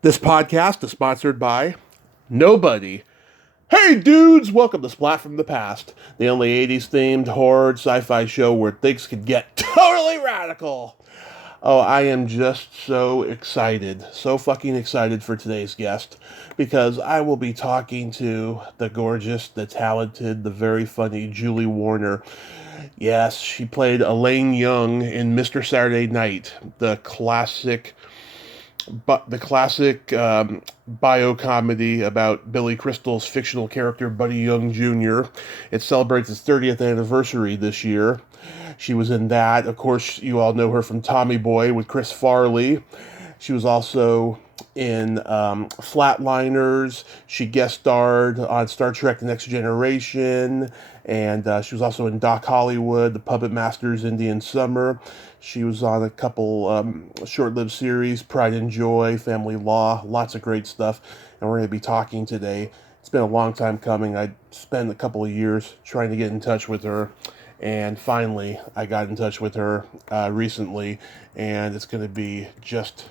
This podcast is sponsored by nobody. Hey dudes, welcome to Splat from the Past, the only 80s themed horror sci-fi show where things can get totally radical. Oh, I am just so excited, so fucking excited for today's guest, because I will be talking to the gorgeous, the talented, the very funny Julie Warner. Yes, she played Elaine Young in Mr. Saturday Night, the classic bio comedy about Billy Crystal's fictional character Buddy Young Jr. It celebrates its 30th anniversary this year. She was in that. Of course, you all know her from Tommy Boy with Chris Farley. She was also in Flatliners. She guest starred on Star Trek The Next Generation. And she was also in Doc Hollywood, The Puppet Masters, Indian Summer. She was on a couple short-lived series, Pride and Joy, Family Law, lots of great stuff. And we're going to be talking today. It's been a long time coming. I spent a couple of years trying to get in touch with her. And finally, I got in touch with her recently. And it's going to be just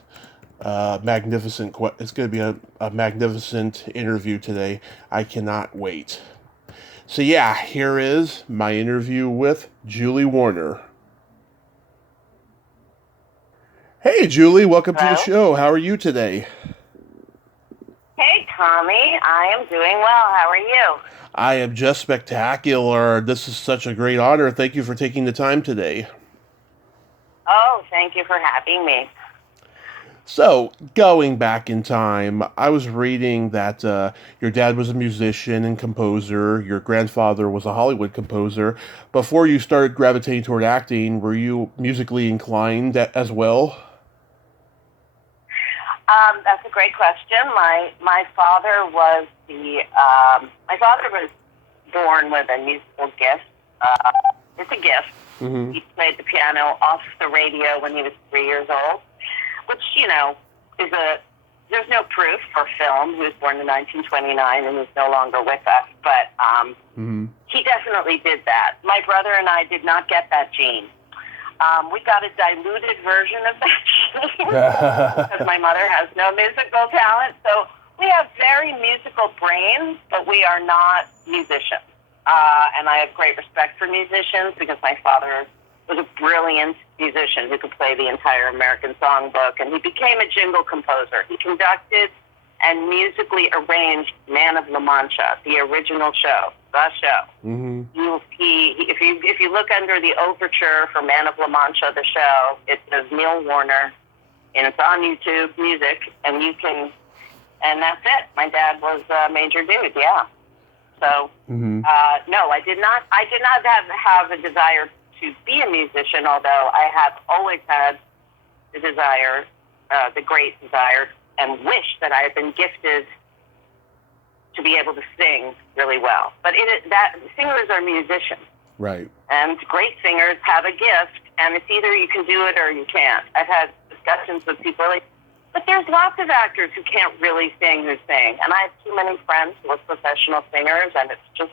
magnificent. It's going to be a magnificent interview today. I cannot wait. So yeah, here is my interview with Julie Warner. Hey Julie, welcome Hello? to the show. How are you today? Hey, Tommy. I am doing well. How are you? I am just spectacular. This is such a great honor. Thank you for taking the time today. Oh, thank you for having me. So, going back in time, I was reading that your dad was a musician and composer, your grandfather was a Hollywood composer. Before you started gravitating toward acting, were you musically inclined as well? That's a great question. My father was born with a musical gift. It's a gift. Mm-hmm. He played the piano off the radio when he was 3 years old, which, there's no proof for film. He was born in 1929 and is no longer with us, but he definitely did that. My brother and I did not get that gene. We got a diluted version of that gene because my mother has no musical talent. So we have very musical brains, but we are not musicians. And I have great respect for musicians because my father was a brilliant musician who could play the entire American songbook, and he became a jingle composer. He conducted and musically arranged Man of La Mancha, the original show, the show. Mm-hmm. If you look under the overture for Man of La Mancha, the show, it says Neil Warner, and it's on YouTube Music, and that's it. My dad was a major dude, yeah. So, no, I did not have a desire to be a musician, although I have always had the desire, the great desire, and wish that I had been gifted to be able to sing really well. But singers are musicians. Right. And great singers have a gift, and it's either you can do it or you can't. I've had discussions with people like, but there's lots of actors who can't really sing who sing. And I have too many friends who are professional singers, and it's just,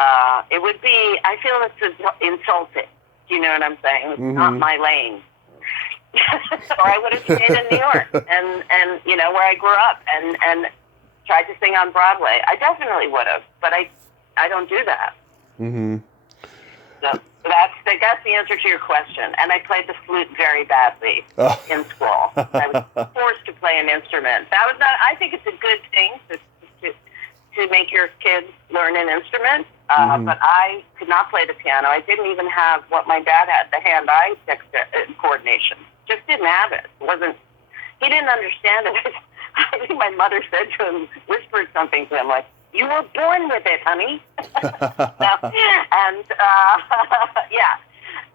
I feel it's insulting. Do you know what I'm saying? It's not my lane. Or I would have stayed in New York and where I grew up and tried to sing on Broadway. I definitely would have, but I don't do that. Mm-hmm. So that's the answer to your question. And I played the flute very badly in school. I was forced to play an instrument. I think it's a good thing to make your kids learn an instrument. But I could not play the piano. I didn't even have what my dad had, the hand-eye coordination. Just didn't have it. He didn't understand it. I think my mother said to him, whispered something to him like, "You were born with it, honey." And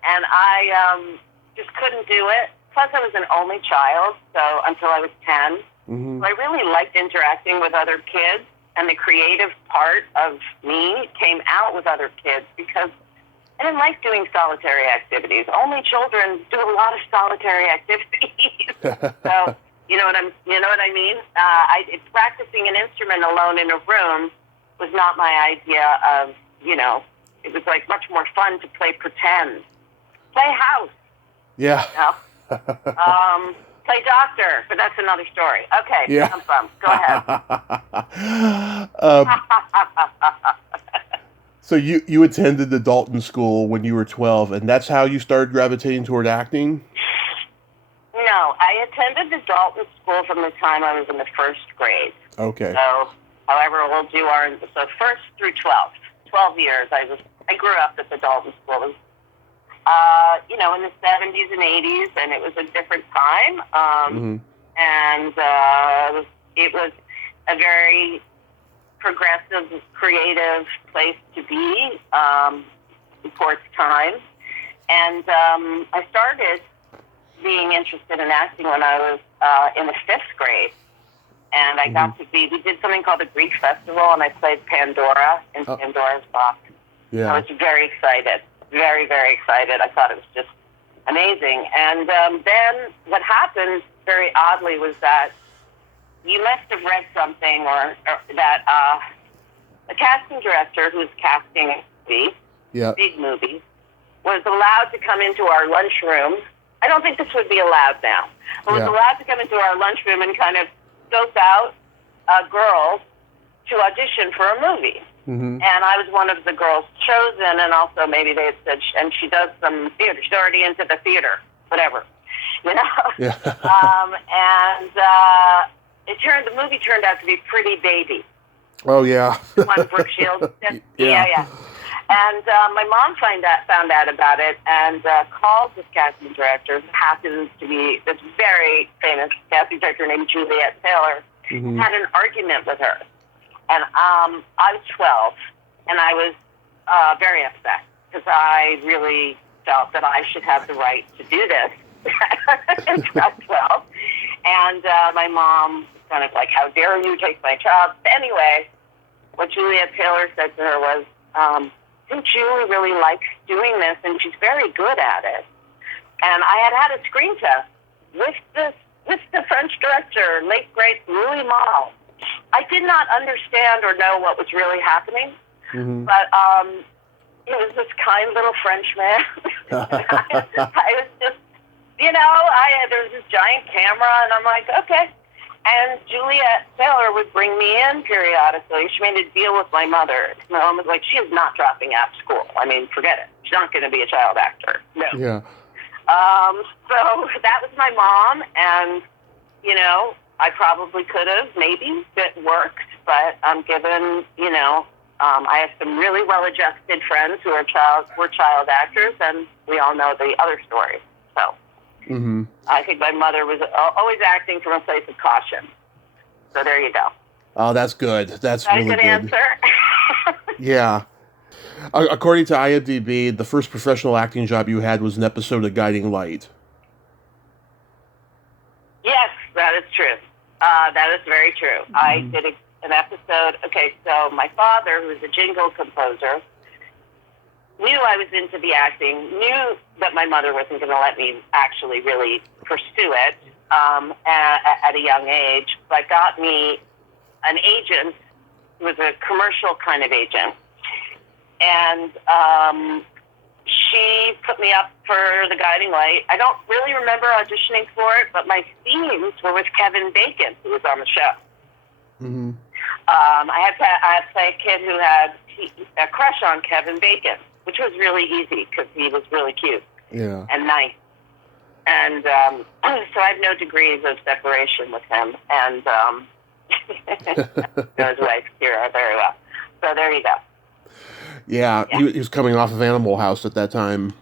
I just couldn't do it. Plus, I was an only child, so until I was 10. Mm-hmm. So I really liked interacting with other kids, and the creative part of me came out with other kids because I didn't like doing solitary activities. Only children do a lot of solitary activities. So, you know what I mean? Practicing an instrument alone in a room was not my idea of, it was like much more fun to play pretend. Play house. Yeah. play doctor, but that's another story. Okay, Yeah. Go ahead. So you attended the Dalton School when you were 12, and that's how you started gravitating toward acting? No, I attended the Dalton School from the time I was in the first grade. Okay. So, however old you are, so first through 12. 12 years, I grew up at the Dalton School. It was, in the 70s and 80s, and it was a different time. And it was a very progressive, creative place to be for its time. And I started being interested in acting when I was in the 5th grade. And I got to we did something called the Greek Festival, and I played Pandora in Pandora's Box. Yeah. I was very excited, very, very excited. I thought it was just amazing. And then what happened, very oddly, was that you must have read something or that the casting director who's casting a movie, big movie, was allowed to come into our lunchroom. I don't think this would be allowed now, but was allowed to come into our lunchroom and kind of scope out girls to audition for a movie. And I was one of the girls chosen, and also maybe they had said, and she does some theater. She's already into the theater, whatever, you know. Yeah. And the movie turned out to be Pretty Baby. Oh yeah. One Brooke Shields. Yeah. And my mom found out about it and called this casting director, who happens to be this very famous casting director named Juliet Taylor, had an argument with her. And I was 12, and I was very upset because I really felt that I should have the right to do this at 12. And my mom was kind of like, how dare you take my job? Anyway, what Juliet Taylor said to her was, Julie really likes doing this, and she's very good at it. And I had a screen test with the French director, late great Louis Malle. I did not understand or know what was really happening, but it was this kind little French man. I was just, there was this giant camera, and I'm like, okay. And Juliet Taylor would bring me in periodically. She made a deal with my mother. My mom was like, she is not dropping out of school. I mean, forget it. She's not going to be a child actor. No. Yeah. So that was my mom, and, I probably could have, maybe, it worked, but I'm given, I have some really well-adjusted friends who were child actors, and we all know the other story. So I think my mother was always acting from a place of caution. So there you go. Oh, that's good. That's really good. Answer? Yeah. According to IMDb, the first professional acting job you had was an episode of Guiding Light. Yes, that is true. That is very true. I did an episode. Okay, so my father, who was a jingle composer, knew I was into the acting, knew that my mother wasn't going to let me actually really pursue it at a young age, but got me an agent who was a commercial kind of agent. And she put me up for the Guiding Light. I don't really remember auditioning for it, but my scenes were with Kevin Bacon, who was on the show. I had to play a kid who had a crush on Kevin Bacon, which was really easy because he was really cute and nice. And so I have no degrees of separation with him. And know his wife, Kira, very well. So there you go. Yeah. He was coming off of Animal House at that time.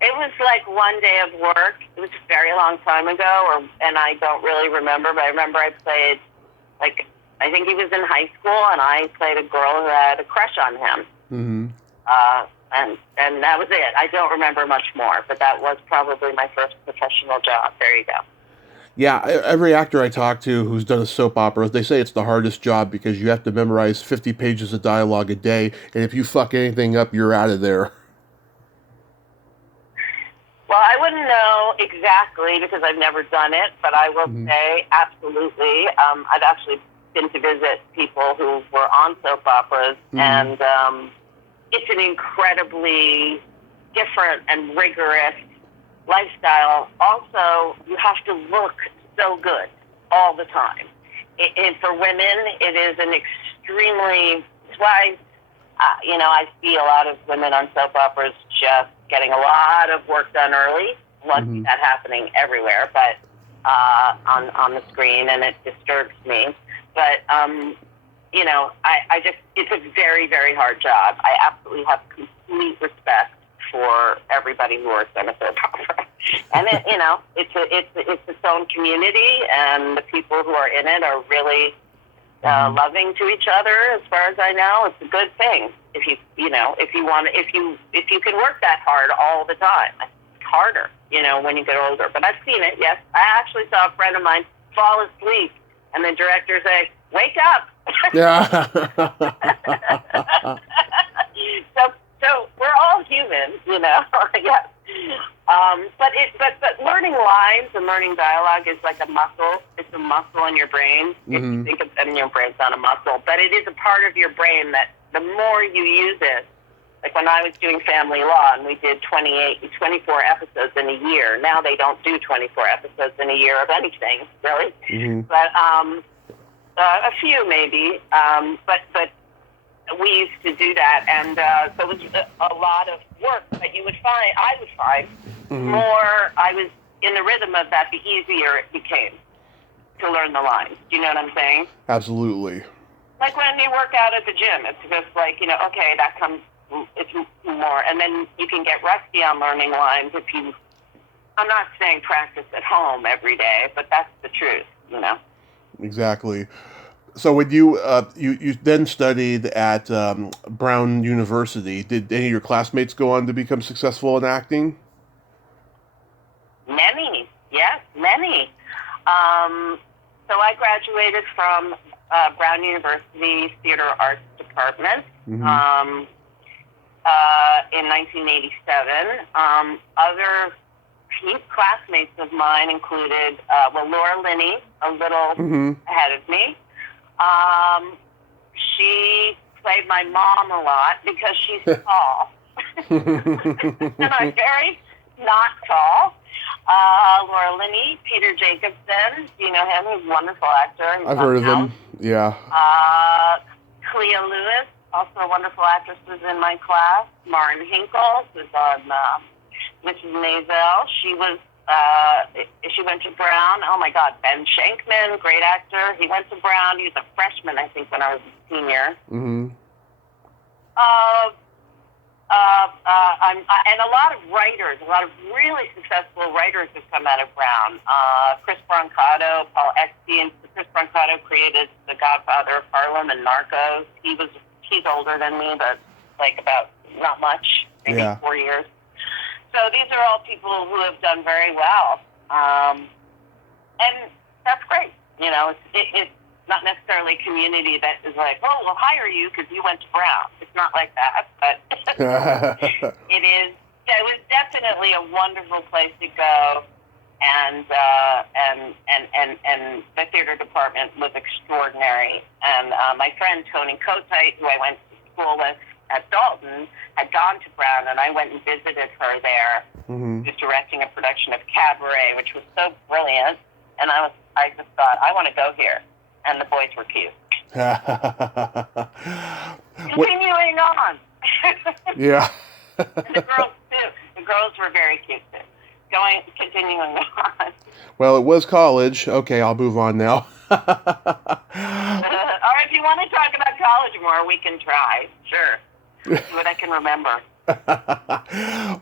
It was like one day of work. It was a very long time ago, and I don't really remember, but I remember I played, I think he was in high school, and I played a girl who had a crush on him. And that was it. I don't remember much more, but that was probably my first professional job. There you go. Yeah, every actor I talk to who's done a soap opera, they say it's the hardest job because you have to memorize 50 pages of dialogue a day, and if you fuck anything up, you're out of there. Well, I wouldn't know exactly because I've never done it, but I will say absolutely. I've actually been to visit people who were on soap operas, and it's an incredibly different and rigorous lifestyle, also you have to look so good all the time. For women, it is an extremely, that's why, I see a lot of women on soap operas just getting a lot of work done early. Love that happening everywhere, but on the screen, and it disturbs me. But, it's a very, very hard job. I absolutely have complete respect for everybody who works on a soap opera. And it's its own community, and the people who are in it are really loving to each other. As far as I know, it's a good thing. If you can work that hard all the time. It's harder, when you get older. But I've seen it. Yes, I actually saw a friend of mine fall asleep, and the director say, "Wake up!" Yeah. So we're all human, yes. But learning lines and learning dialogue is like a muscle. It's a muscle in your brain. If you think of, your brain's not a muscle, but it is a part of your brain that the more you use it, like when I was doing family law and we did 24 episodes in a year. Now they don't do 24 episodes in a year of anything, really. But a few maybe. But we used to do that, and so it was a lot of work. But I would find more I was in the rhythm of that, the easier it became to learn the lines. Do you know what I'm saying? Absolutely. Like when you work out at the gym, it's just like, okay, that comes, it's more. And then you can get rusty on learning lines I'm not saying practice at home every day, but that's the truth, Exactly. So when you then studied at Brown University, did any of your classmates go on to become successful in acting? Many, yes, many. So I graduated from Brown University Theater Arts Department in 1987. Other classmates of mine included, Laura Linney, a little ahead of me. She played my mom a lot because she's tall. And I'm very not tall. Laura Linney, Peter Jacobson, do you know him? He's a wonderful actor. I've heard of him, yeah. Clea Lewis, also a wonderful actress, was in my class. Maren Hinkle was on Mrs. Maisel. She went to Brown. Oh my God, Ben Shankman, great actor. He went to Brown. He was a freshman, I think, when I was a senior. And a lot of writers, a lot of really successful writers have come out of Brown. Chris Brancato, Paul Epstein. Chris Brancato created The Godfather of Harlem and Narcos. He's older than me, but like about not much, maybe 4 years. So these are all people who have done very well, and that's great. It's not necessarily a community that is like, oh, we'll hire you because you went to Brown. It's not like that, but it is. It was definitely a wonderful place to go, and the theater department was extraordinary. And my friend Toni Kotite, who I went to school with at Dalton, had gone to Brown, and I went and visited her there. She was directing a production of Cabaret, which was so brilliant, and I just thought, I want to go here. And the boys were cute. Continuing on. Yeah. And the girls too. The girls were very cute too. Continuing on. Well, it was college. Okay, I'll move on now. Or if you want to talk about college more, we can try. Sure. See what I can remember.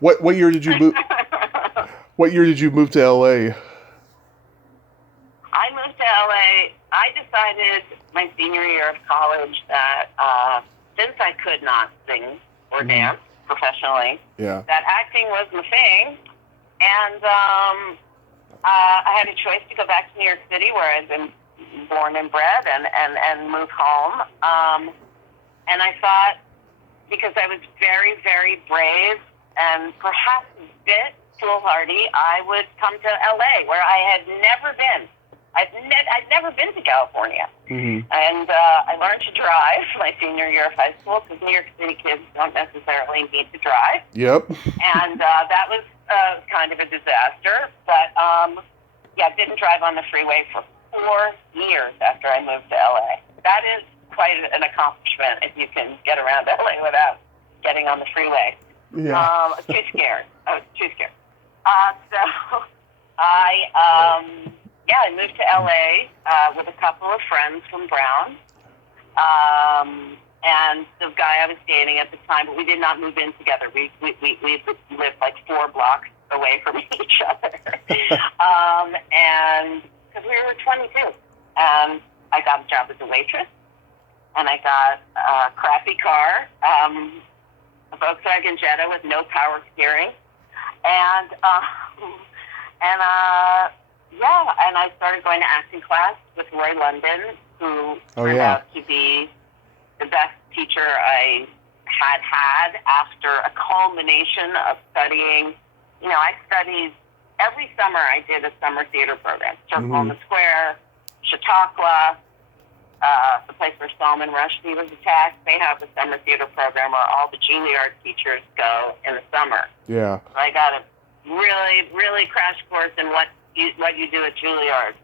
What year did you move? What year did you move to LA? I moved to LA. I decided my senior year of college that since I could not sing or dance professionally, that acting was my thing. And I had a choice to go back to New York City, where I'd been born and bred, and move home. And I thought, because I was very, very brave and perhaps a bit foolhardy, I would come to LA, where I had never been. I'd never been to California. Mm-hmm. And I learned to drive my senior year of high school, because New York City kids don't necessarily need to drive. Yep. And that was kind of a disaster. But, didn't drive on the freeway for 4 years after I moved to LA. That is quite an accomplishment if you can get around LA without getting on the freeway. Yeah. I was too scared. So I moved to LA with a couple of friends from Brown, and the guy I was dating at the time, but we did not move in together. We lived like 4 blocks away from each other, and because we were 22, and I got a job as a waitress, and I got a crappy car, a Volkswagen Jetta with no power steering, and I started going to acting class with Roy London, who turned out to be the best teacher I had after a culmination of studying. I studied every summer. I did a summer theater program. Circle on the Square, Chautauqua, the place where Salman Rushdie was attacked. They have a summer theater program where all the Juilliard teachers go in the summer. Yeah. So I got a really, really crash course in what you do at Juilliard.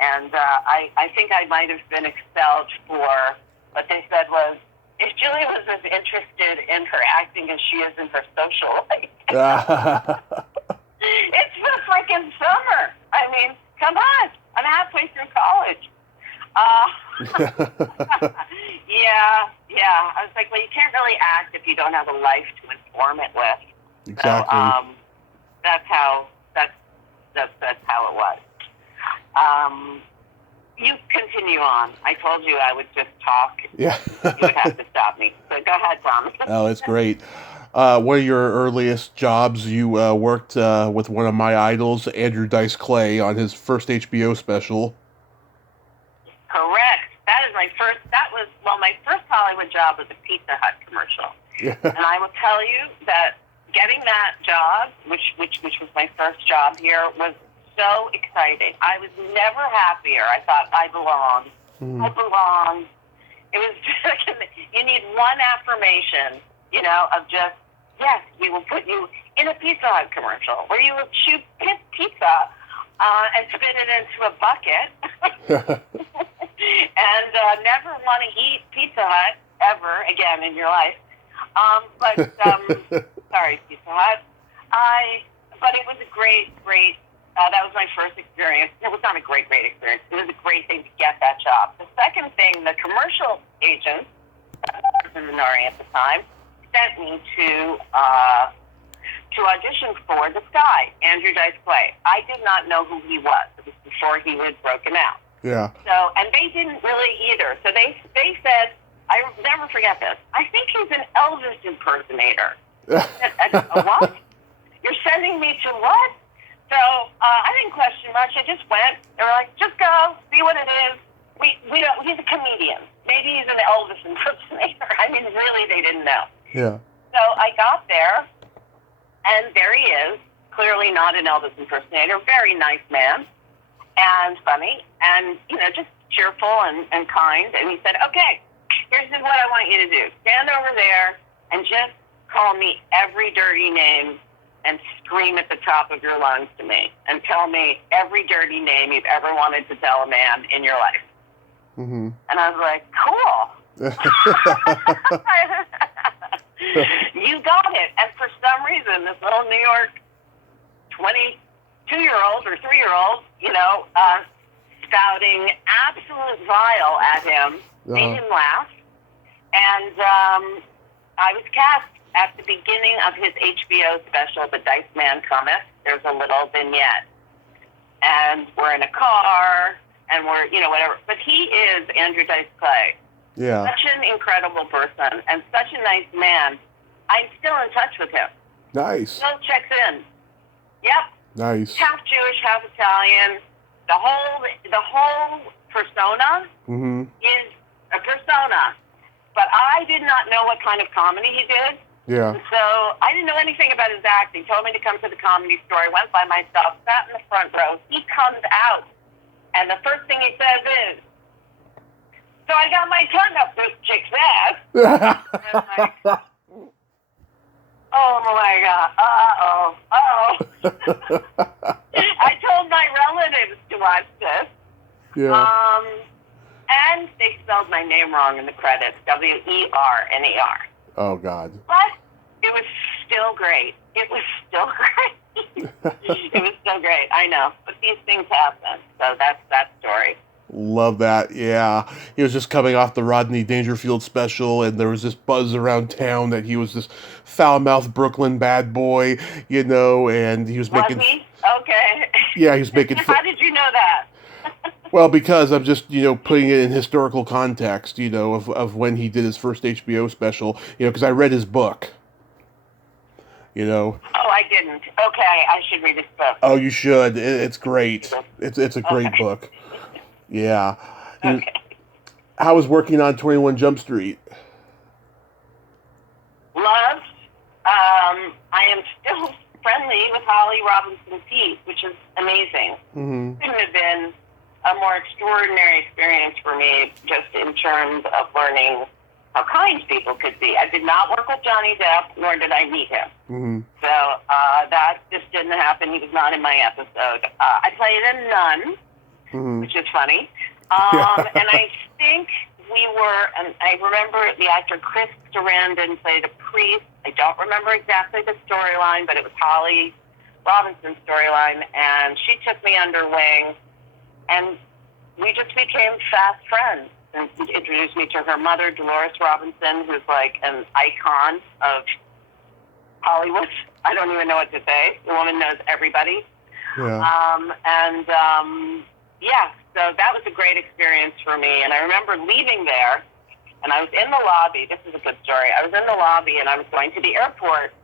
And I think I might have been expelled for what they said was, if Julie was as interested in her acting as she is in her social life. It's the freaking summer. I mean, come on. I'm halfway through college. Yeah. I was like, well, you can't really act if you don't have a life to inform it with. Exactly. So, that's how it was. You continue on. I told you I would just talk. Yeah. You would have to stop me. So go ahead, Tom. Oh, it's great. One of your earliest jobs, you worked with one of my idols, Andrew Dice Clay, on his first HBO special. Correct. My first Hollywood job was a Pizza Hut commercial. Yeah. And I will tell you that getting that job, which was my first job here, was so exciting. I was never happier. I thought, I belong. I belong. It was just, you need one affirmation, of just, yes, we will put you in a Pizza Hut commercial where you will chew pizza and spit it into a bucket and never want to eat Pizza Hut ever again in your life. Sorry, Pizza Hut. But it was a great, that was my first experience. It was not a great experience. It was a great thing to get that job. The second thing, the commercial agent, Minari at the time, sent me to audition for this guy, Andrew Dice Clay. I did not know who he was. It was before he was broken out. Yeah. So, and they didn't really either. So they said, I will never forget this, I think he's an Elvis impersonator. What? You're sending me to what? So I didn't question much. I just went. They were like, just go, see what it is. We don't. He's a comedian. Maybe he's an Elvis impersonator. I mean, really, they didn't know. Yeah. So I got there, and there he is. Clearly not an Elvis impersonator. Very nice man, and funny, and just cheerful and kind. And he said, "Okay, here's what I want you to do. Stand over there and just call me every dirty name and scream at the top of your lungs to me and tell me every dirty name you've ever wanted to tell a man in your life." Mm-hmm. And I was like, cool. You got it. And for some reason, this little New York 22-year-old or 3-year-old, spouting absolute vile at him, made him laugh. And I was cast at the beginning of his HBO special, The Dice Man Cometh. There's a little vignette. And we're in a car, and we're, whatever. But he is Andrew Dice Clay. Yeah. Such an incredible person and such a nice man. I'm still in touch with him. Nice. Still checks in. Yep. Nice. Half Jewish, half Italian. The whole persona is a persona. But I did not know what kind of comedy he did. Yeah. So I didn't know anything about his acting. Told me to come to the Comedy Store. I went by myself, sat in the front row. He comes out And the first thing he says is, "So I got my tongue up this chick's ass." And I'm like, oh my God, I told my relatives to watch this. Yeah. And they spelled my name wrong in the credits, Werner. Oh, God. But it was still great. It was still great. It was still great, I know. But these things happen, so that's that story. Love that, yeah. He was just coming off the Rodney Dangerfield special, and there was this buzz around town that he was this foul-mouthed Brooklyn bad boy, and he was making... Was he? Okay. Yeah, he was making... How did you know that? Well, because I'm just, putting it in historical context, of when he did his first HBO special, because I read his book, Oh, I didn't. Okay, I should read his book. Oh, you should. It's great. It's a great book. Yeah. Okay. How was working on 21 Jump Street? Loved. I am still friendly with Holly Robinson Peete, which is amazing. Mm-hmm. Couldn't have been a more extraordinary experience for me, just in terms of learning how kind people could be. I did not work with Johnny Depp, nor did I meet him. Mm-hmm. So that just didn't happen. He was not in my episode. I played a nun, mm-hmm. which is funny. And I think and I remember the actor Chris Sarandon played a priest. I don't remember exactly the storyline, but it was Holly Robinson's storyline, and she took me under wing, and we just became fast friends. And introduced me to her mother, Dolores Robinson, who's like an icon of Hollywood. I don't even know what to say. The woman knows everybody. Yeah. So that was a great experience for me. And I remember leaving there, and I was in the lobby. This is a good story. I was in the lobby, and I was going to the airport,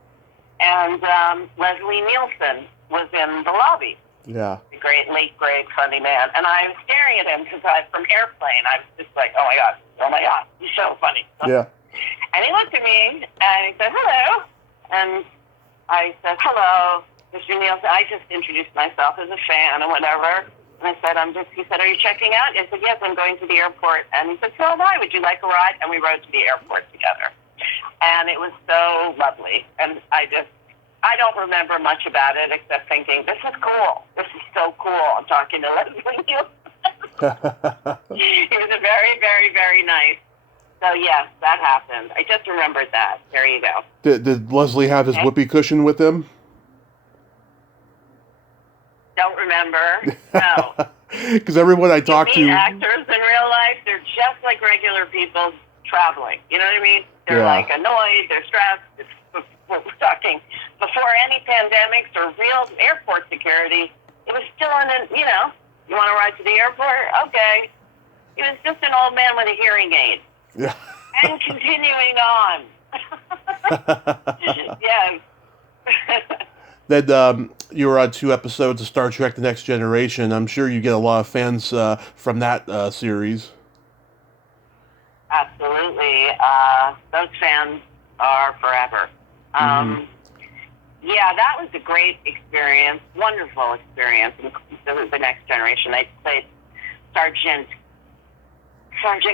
and Leslie Nielsen was in the lobby. Yeah. The great, late, great, funny man. And I was staring at him because from Airplane, I was just like, oh my God, he's so funny. Yeah. And he looked at me, and he said, hello. And I said, hello, Mr. Nielsen. I just introduced myself as a fan and whatever. And I said, he said, are you checking out? I said, yes, I'm going to the airport. And he said, so am I. Would you like a ride? And we rode to the airport together. And it was so lovely. And I don't remember much about it except thinking, this is cool. This is so cool. I'm talking to Leslie Nielsen. He was a very, very, very nice. So, yes, that happened. I just remembered that. There you go. Did Leslie have his whoopee cushion with him? Don't remember. No. Because everyone I talk to... actors in real life, they're just like regular people traveling. You know what I mean? They're like annoyed, they're stressed. We're talking before any pandemics or real airport security. It was still you want to ride to the airport? Okay. He was just an old man with a hearing aid. Yeah. And continuing on. Yes. Then you were on 2 episodes of Star Trek The Next Generation. I'm sure you get a lot of fans from that series. Absolutely. Those fans are forever. Yeah, that was a great experience, wonderful experience. The Next Generation. I played Sergeant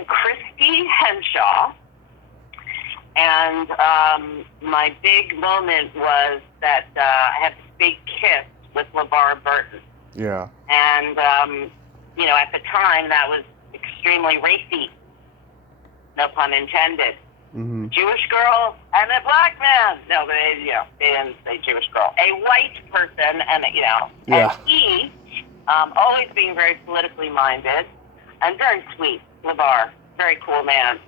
Christy Henshaw, and my big moment was that I had this big kiss with LeVar Burton. Yeah. And, at the time, that was extremely racy. No pun intended. Mm-hmm. Jewish girl and a black man. No, they didn't say Jewish girl. A white person, and and he, always being very politically minded and very sweet, LeVar, very cool man.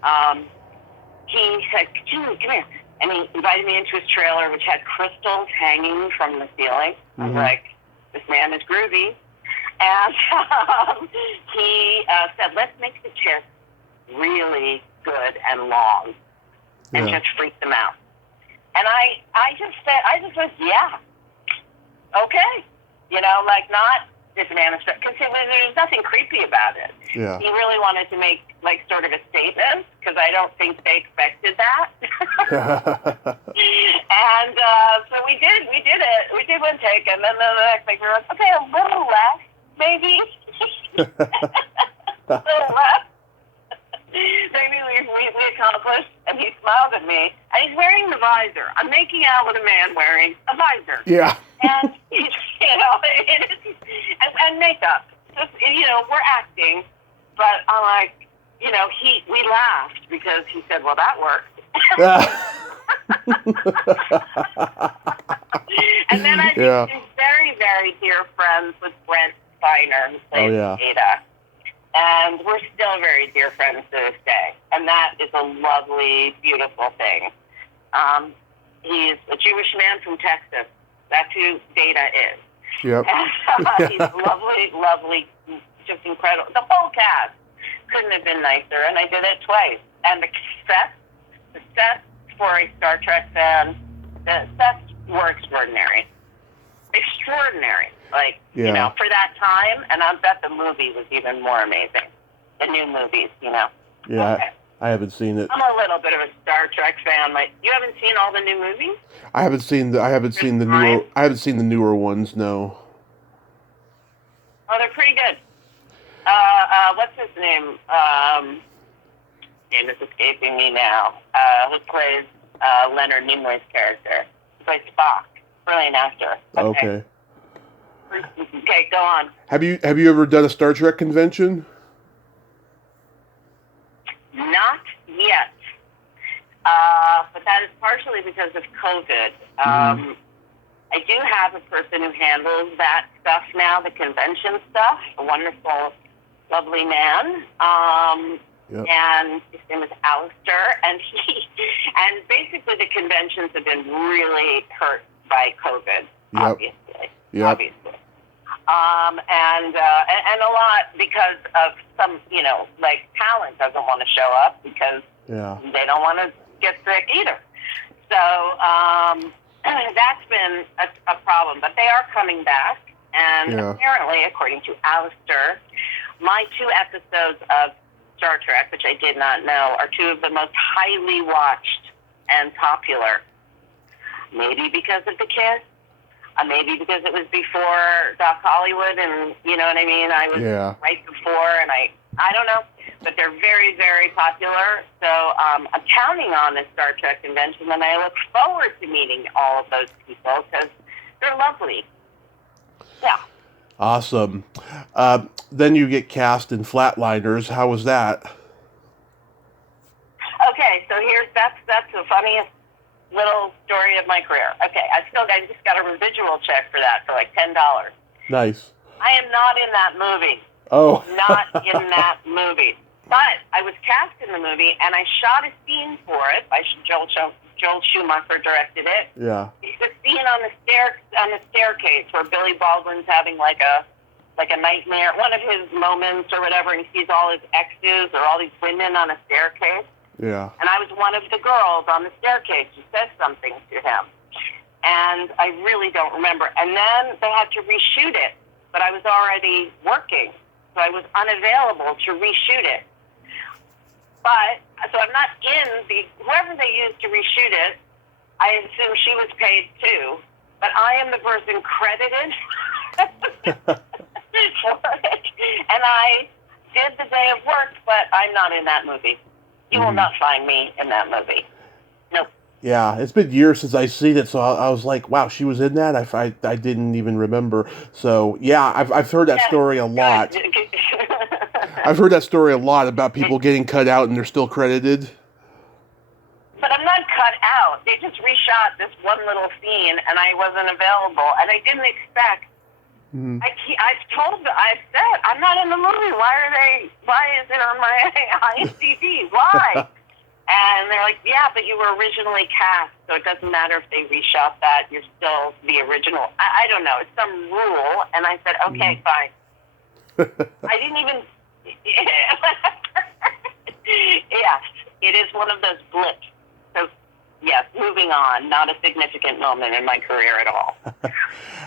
He said, come here. And he invited me into his trailer, which had crystals hanging from the ceiling. I was like, this man is groovy. And he said, let's make the kiss really good and long. And just freak them out. And I just said, yeah, okay. Not this man is, because there's nothing creepy about it. Yeah. He really wanted to make, sort of a statement, because I don't think they expected that. And so we did it. We did one take, and then the next thing we were like, okay, a little less. maybe. Maybe we accomplished, and he smiled at me, and he's wearing the visor. I'm making out with a man wearing a visor. Yeah. And, and makeup. Just, we're acting, but I'm like, we laughed because he said, well, that worked. And then I became very, very dear friends with Brent Steiner, who plays Ada. And we're still very dear friends to this day. And that is a lovely, beautiful thing. He's a Jewish man from Texas. That's who Data is. Yep. And, he's lovely, lovely, just incredible. The whole cast couldn't have been nicer, and I did it twice. And the sets for a Star Trek fan, the sets were extraordinary. Extraordinary. Like, for that time, and I bet the movie was even more amazing. The new movies, Yeah, okay. I haven't seen it. I'm a little bit of a Star Trek fan. Like, you haven't seen all the new movies? I haven't seen the newer ones, no. Oh, they're pretty good. What's his name? Name is escaping me now. Who plays Leonard Nimoy's character? He plays Spock. Brilliant actor. Okay. Okay, go on. Have you ever done a Star Trek convention? Not yet. But that is partially because of COVID. I do have a person who handles that stuff now, the convention stuff, a wonderful, lovely man. And his name is Alistair, and and basically the conventions have been really hurt by COVID, obviously. Obviously. And a lot because of some, like talent doesn't want to show up because they don't want to get sick either. So that's been a problem. But they are coming back, and apparently, according to Alistair, my 2 episodes of Star Trek, which I did not know, are 2 of the most highly watched and popular. Maybe because of the kids. Maybe because it was before Doc Hollywood, and you know what I mean? I was right before, and I don't know. But they're very, very popular. So I'm counting on this Star Trek convention, and I look forward to meeting all of those people because they're lovely. Yeah. Awesome. Then you get cast in Flatliners. How was that? Okay, so that's the funniest little story of my career. Okay, I just got a residual check for that for like $10. Nice. I am not in that movie. Oh. Not in that movie. But I was cast in the movie, and I shot a scene for it. Joel Schumacher directed it. Yeah. It's a scene on the staircase where Billy Baldwin's having like a nightmare, one of his moments or whatever, and he sees all his exes or all these women on a staircase. Yeah. And I was one of the girls on the staircase who said something to him. And I really don't remember. And then they had to reshoot it, but I was already working, so I was unavailable to reshoot it. But, so I'm not in whoever they used to reshoot it, I assume she was paid too, but I am the person credited for it. And I did the day of work, but I'm not in that movie. You will not find me in that movie. Nope. Yeah, it's been years since I've seen it, so I was like, wow, she was in that? I didn't even remember. So, yeah, I've heard that story a lot. I've heard that story a lot about people getting cut out and they're still credited. But I'm not cut out. They just reshot this one little scene, and I wasn't available. And I didn't expect. I've said, I'm not in the movie. Why is it on my IMDb? Why? And they're like, yeah, but you were originally cast, so it doesn't matter if they reshot that. You're still the original. I don't know. It's some rule. And I said, okay, fine. I didn't even... Yes, it is one of those blips. So, yes, moving on. Not a significant moment in my career at all.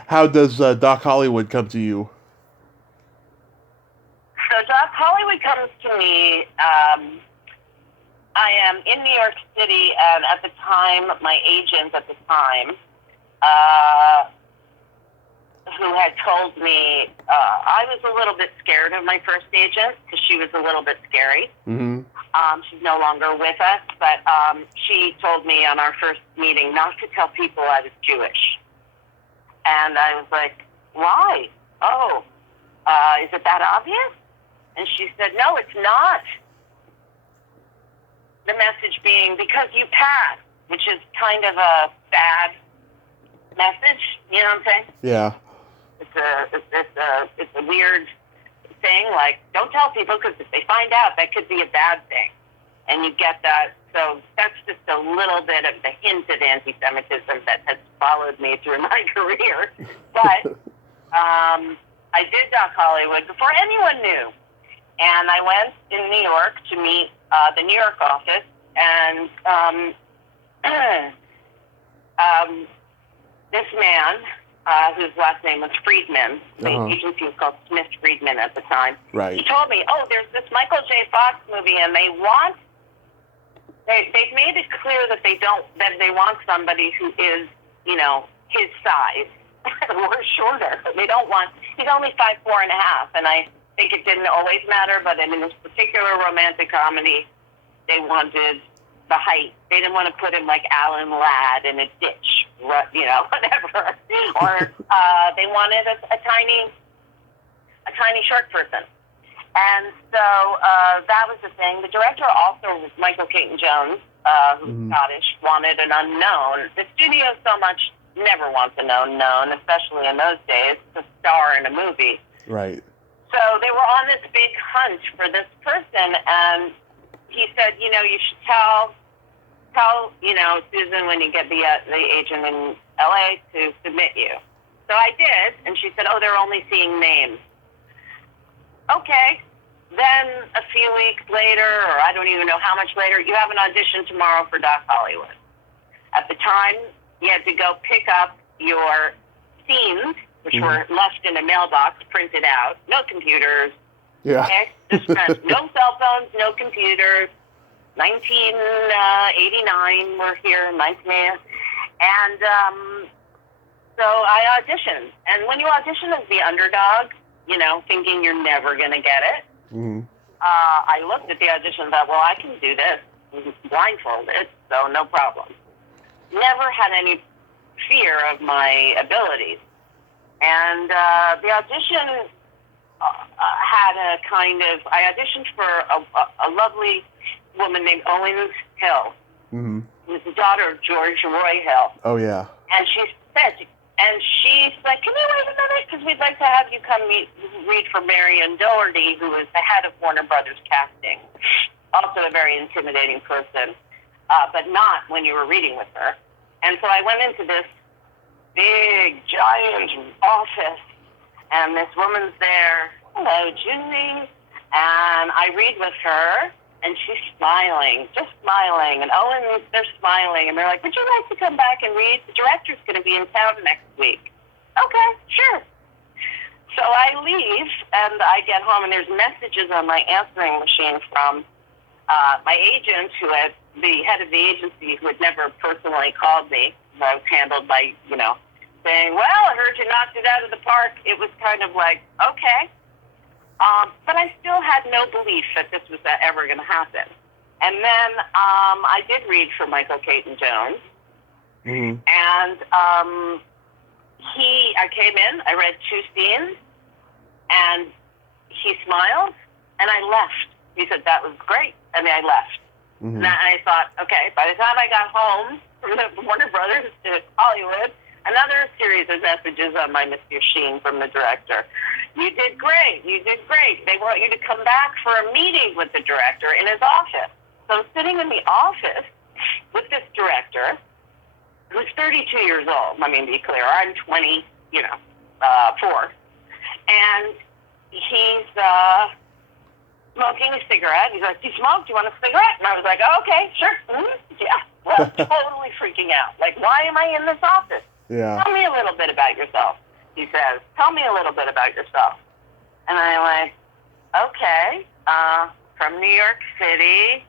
How does Doc Hollywood come to you? So Doc Hollywood comes to me. I am in New York City, and at the time, my agent at the time who had told me I was a little bit scared of my first agent because she was a little bit scary. Mm-hmm. She's no longer with us, but she told me on our first meeting not to tell people I was Jewish. And I was like, why? Oh, is it that obvious? And she said, no, it's not. The message being, because you passed, which is kind of a bad message, you know what I'm saying? Yeah. It's a weird thing, like, don't tell people, because if they find out, that could be a bad thing. And you get that. So that's just a little bit of the hint of anti-Semitism that has followed me through my career. But I did Doc Hollywood before anyone knew. And I went in New York to meet the New York office, and this man, whose last name was Friedman, the agency was called Smith Friedman at the time. Right. He told me, oh, there's this Michael J. Fox movie, and they've made it clear that they want somebody who is, you know, his size or shorter. They don't want, he's only 5'4.5", and I think it didn't always matter, but in this particular romantic comedy, they wanted the height. They didn't want to put him like Alan Ladd in a ditch, you know, whatever. Or they wanted a tiny short person. And so that was the thing. The director also, Michael Caton Jones, who's Scottish, wanted an unknown. The studio so much never wants an unknown, especially in those days, to star in a movie. Right. So they were on this big hunt for this person, and he said, you know, you should tell, you know, Susan, when you get the agent in L.A. to submit you. So I did, and she said, oh, they're only seeing names. Okay. Then a few weeks later, or I don't even know how much later, you have an audition tomorrow for Doc Hollywood. At the time, you had to go pick up your scenes, which were left in a mailbox, printed out. No computers. Yeah. Okay? Just no cell phones, no computers. 1989, we're here in 1980. And so I auditioned. And when you audition as the underdog, you know, thinking you're never going to get it, I looked at the audition and thought, well, I can do this blindfolded, so no problem. Never had any fear of my abilities. And the audition had a kind of, I auditioned for a lovely woman named Owens Hill, who was the daughter of George Roy Hill. Oh, yeah. And she said, and she's like, can you wait a minute? Because we'd like to have you come read for Marion Doherty, who is the head of Warner Brothers Casting. Also a very intimidating person, but not when you were reading with her. And so I went into this big, giant office, and this woman's there. Hello, Julie. And I read with her, and she's smiling, just smiling. And Owen, they're smiling. And they're like, would you like to come back and read? The director's going to be in town next week. Okay, sure. So I leave, and I get home, and there's messages on my answering machine from my agent, who had the head of the agency, who had never personally called me. I was handled by, you know, saying, well, I heard you knocked it out of the park. It was kind of like, okay. But I still had no belief that this was ever going to happen. And then I did read for Michael Caton Jones. And I came in, I read 2 scenes, and he smiled, and I left. He said, that was great. And then I left. And I thought, okay, by the time I got home from the Warner Brothers to Hollywood, another series of messages on my machine from the director. You did great. You did great. They want you to come back for a meeting with the director in his office. So I'm sitting in the office with this director who's 32 years old. I mean, to be clear, I'm 20, you know, 4. And he's smoking a cigarette. He's like, do you smoke? Do you want a cigarette? And I was like, oh, okay, sure. Yeah. Well, totally freaking out. Like, why am I in this office? Yeah. Tell me a little bit about yourself, he says. Tell me a little bit about yourself. And I'm like, okay, from New York City.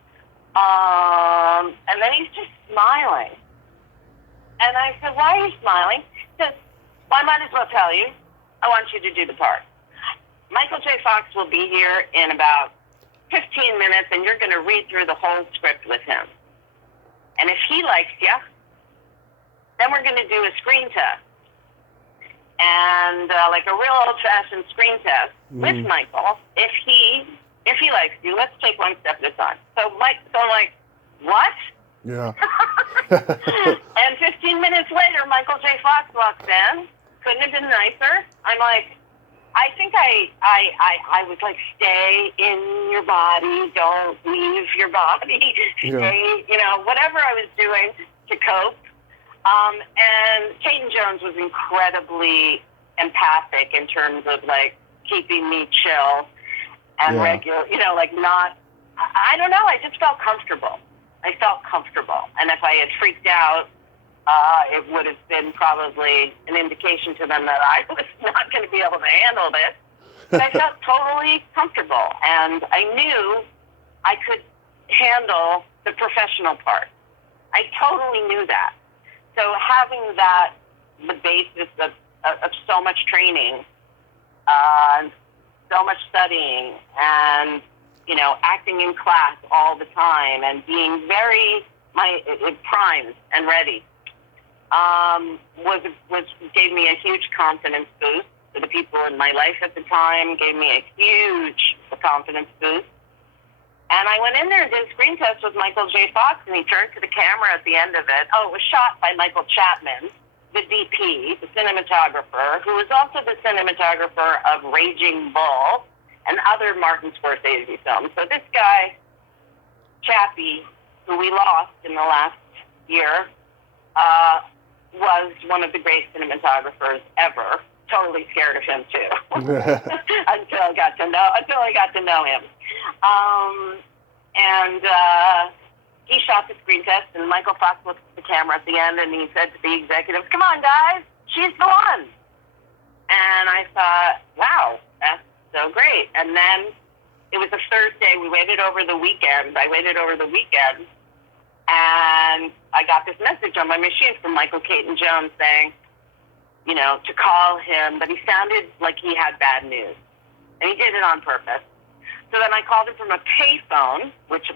And then he's just smiling. And I said, why are you smiling? He says, well, I might as well tell you. I want you to do the part. Michael J. Fox will be here in about 15 minutes, and you're going to read through the whole script with him. And if he likes you, then we're going to do a screen test. And like a real old-fashioned screen test with Michael. If he likes you, let's take one step at a time. So I'm like, what? Yeah. And 15 minutes later, Michael J. Fox walks in. Couldn't have been nicer. I'm like, I think I was like, stay in your body, don't leave your body, stay, whatever I was doing to cope. And Kate Jones was incredibly empathic in terms of like keeping me chill and regular, not, I don't know, I just felt comfortable. I felt comfortable. And if I had freaked out, it would have been probably an indication to them that I was not going to be able to handle this. But I felt totally comfortable, and I knew I could handle the professional part. I totally knew that. So having that, the basis of so much training, so much studying, and acting in class all the time, and being very primed and ready, gave me a huge confidence boost. For the people in my life at the time, gave me a huge confidence boost. And I went in there and did a screen test with Michael J. Fox, and he turned to the camera at the end of it. Oh, it was shot by Michael Chapman, the DP, the cinematographer, who was also the cinematographer of Raging Bull and other Martin Scorsese films. So this guy, Chappie, who we lost in the last year, was one of the great cinematographers ever. Totally scared of him too, until I got to know him. He shot the screen test, and Michael Fox looked at the camera at the end, and he said to the executives, "Come on, guys, she's the one." And I thought, wow, that's so great. And then it was a Thursday. We waited over the weekend. I waited over the weekend, and I got this message on my machine from Michael Caton Jones saying, to call him, but he sounded like he had bad news. And he did it on purpose. So then I called him from a payphone, which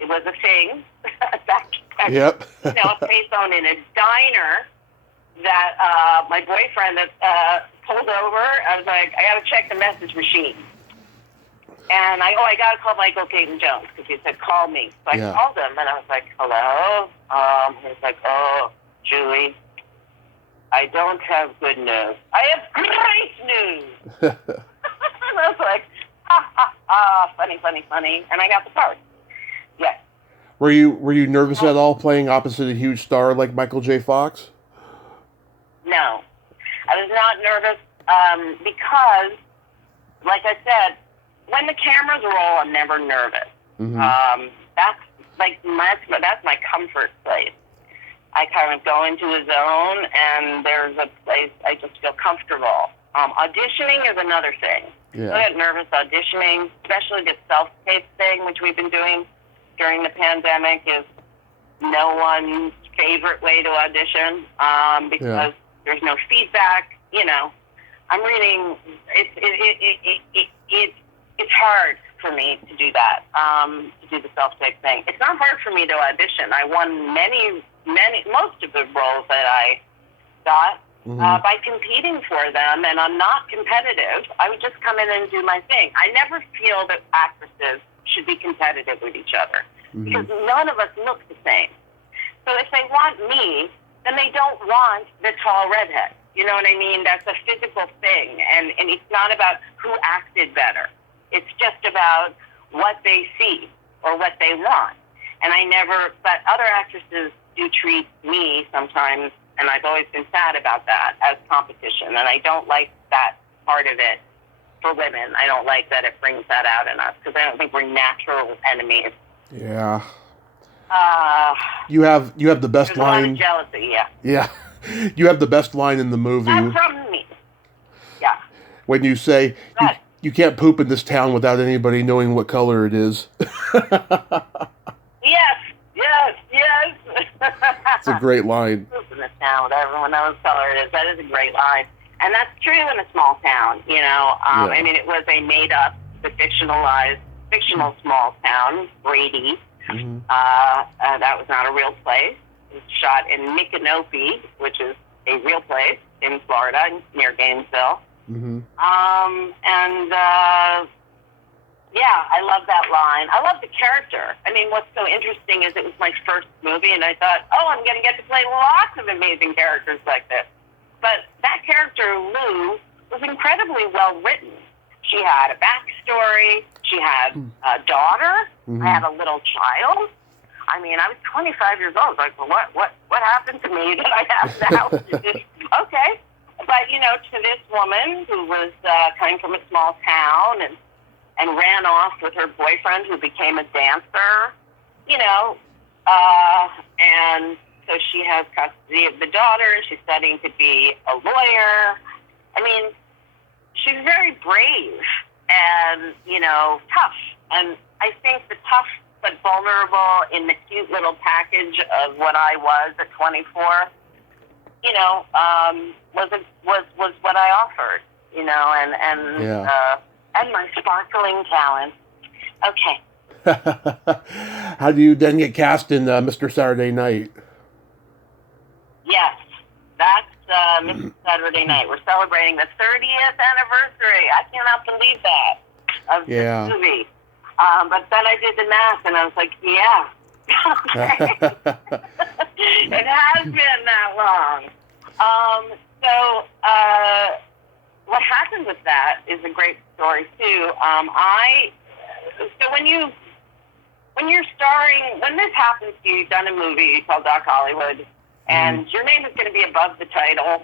it was a thing back then. Yep. A payphone in a diner that my boyfriend pulled over. I was like, I got to check the message machine. And I got to call Michael Caton Jones because he said, call me. So I called him, and I was like, hello? He was like, oh, Julie, I don't have good news. I have great news. And I was like, funny. And I got the part. Yes. Were you nervous at all playing opposite a huge star like Michael J. Fox? No. I was not nervous because, like I said, when the cameras roll, I'm never nervous. Mm-hmm. That's my comfort place. I kind of go into a zone, and there's a place I just feel comfortable. Auditioning is another thing. Yeah. I get nervous auditioning, especially the self-tape thing, which we've been doing during the pandemic, is no one's favorite way to audition because there's no feedback. I'm reading. It's hard for me to do that, to do the self-tape thing. It's not hard for me to audition. I won most of the roles that I got by competing for them, and I'm not competitive. I would just come in and do my thing. I never feel that actresses should be competitive with each other because none of us look the same. So if they want me, then they don't want the tall redhead. You know what I mean? That's a physical thing, and it's not about who acted better. It's just about what they see or what they want. And but other actresses do treat me sometimes, and I've always been sad about that, as competition. And I don't like that part of it for women. I don't like that it brings that out in us, because I don't think we're natural enemies. Yeah. You have the best line. There's a lot of jealousy, yeah. Yeah. You have the best line in the movie. That's from me. Yeah. When you say, you can't poop in this town without anybody knowing what color it is. Yes. It's a great line. Poop in this town without everyone knows what color it is. That is a great line. And that's true in a small town, you know. I mean, it was a made-up, fictional small town, Brady. Mm-hmm. That was not a real place. It was shot in Micanopy, which is a real place in Florida, near Gainesville. Mm-hmm. Yeah, I love that line. I love the character. I mean, what's so interesting is it was my first movie, and I thought, I'm going to get to play lots of amazing characters like this. But that character, Lou, was incredibly well written. She had a backstory. She had a daughter. Mm-hmm. I had a little child. I mean, I was 25 years old. Like, well, what happened to me that I have now? Okay. But, you know, to this woman who was coming from a small town and ran off with her boyfriend who became a dancer, you know, and so she has custody of the daughter, and she's studying to be a lawyer. I mean, she's very brave and, you know, tough. And I think the tough but vulnerable in the cute little package of what I was at 24, you know, was what I offered, you know, and my sparkling talent. Okay. How do you then get cast in Mr. Saturday Night? Yes, that's Mr. Saturday Night. We're celebrating the 30th anniversary. I cannot believe that of this movie. But then I did the math, and I was like, yeah. It has been that long. What happened with that is a great story, too. So when this happens to you, you've done a movie called Doc Hollywood, and your name is going to be above the title.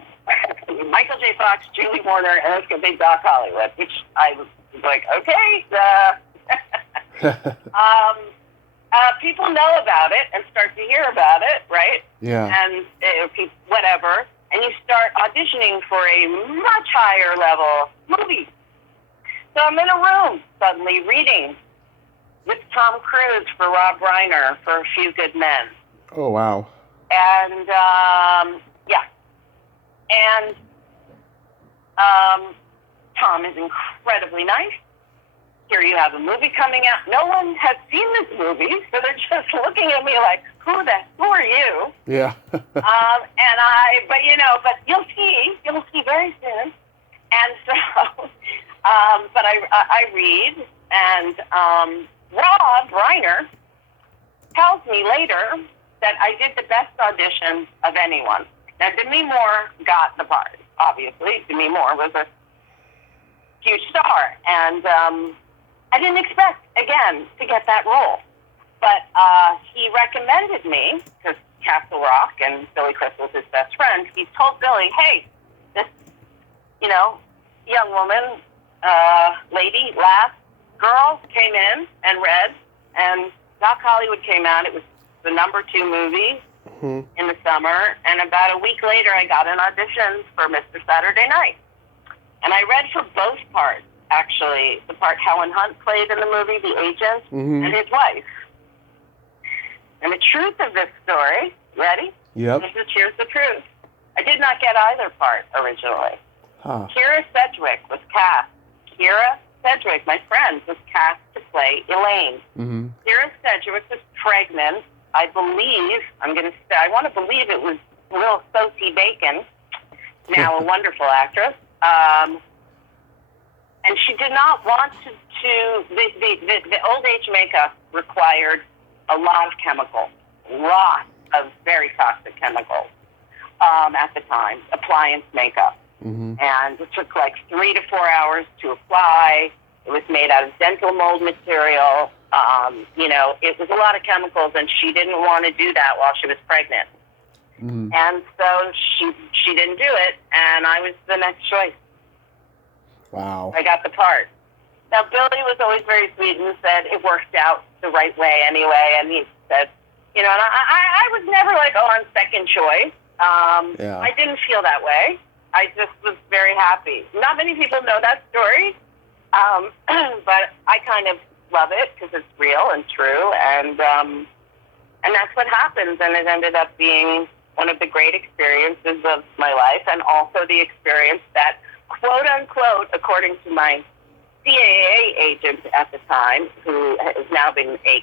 Michael J. Fox, Julie Warner, and it's going to be Doc Hollywood, which I was like, okay. People know about it and start to hear about it, right? Yeah. And whatever. And you start auditioning for a much higher level movie. So I'm in a room suddenly reading with Tom Cruise for Rob Reiner for A Few Good Men. Oh, wow. And, Tom is incredibly nice. Here you have a movie coming out. No one has seen this movie, so they're just looking at me like, who are you? Yeah. But you'll see very soon. And so, but I read, and Rob Reiner tells me later that I did the best audition of anyone. Now, Demi Moore got the part, obviously. Demi Moore was a huge star, and I didn't expect, again, to get that role. But he recommended me, because Castle Rock and Billy Crystal's his best friend, he told Billy, hey, this, you know, young woman, lady, girl came in and read, and Doc Hollywood came out. It was the number 2 movie in the summer, and about a week later I got an audition for Mr. Saturday Night. And I read for both parts, actually. The part Helen Hunt played in the movie, the agent, and his wife. And the truth of this story, ready? Yep. Here's the truth. I did not get either part originally. Huh. Kira Sedgwick was cast. Kira Sedgwick, my friend, was cast to play Elaine. Mm-hmm. Kira Sedgwick was pregnant. I want to believe it was little Sosie Bacon, now a wonderful actress. And she did not want the old age makeup required a lot of chemicals, lots of very toxic chemicals at the time, appliance makeup. Mm-hmm. And it took like 3 to 4 hours to apply. It was made out of dental mold material. It was a lot of chemicals, and she didn't want to do that while she was pregnant. Mm-hmm. And so she didn't do it, and I was the next choice. Wow. I got the part. Now, Billy was always very sweet and said it worked out the right way anyway, and he said, and I was never like, I'm second choice. I didn't feel that way. I just was very happy. Not many people know that story, but I kind of love it because it's real and true, and that's what happens, and it ended up being one of the great experiences of my life, and also the experience that, quote unquote, according to my CAA agent at the time, who has now been a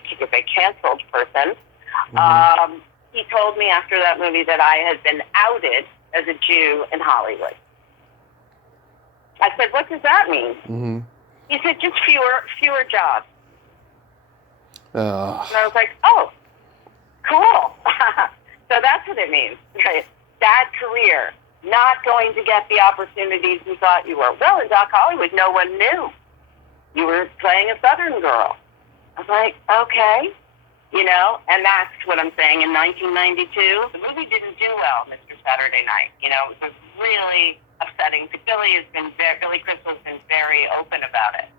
canceled person, he told me after that movie that I had been outed as a Jew in Hollywood. I said, what does that mean? Mm-hmm. He said, just fewer jobs. And I was like, oh, cool. So that's what it means. Bad career. Not going to get the opportunities you thought you were. Well, in Doc Hollywood, no one knew. You were playing a Southern girl. I was like, okay. You know, and that's what I'm saying. In 1992, the movie didn't do well, Mr. Saturday Night. You know, it was really upsetting. Billy Crystal's been very open about it,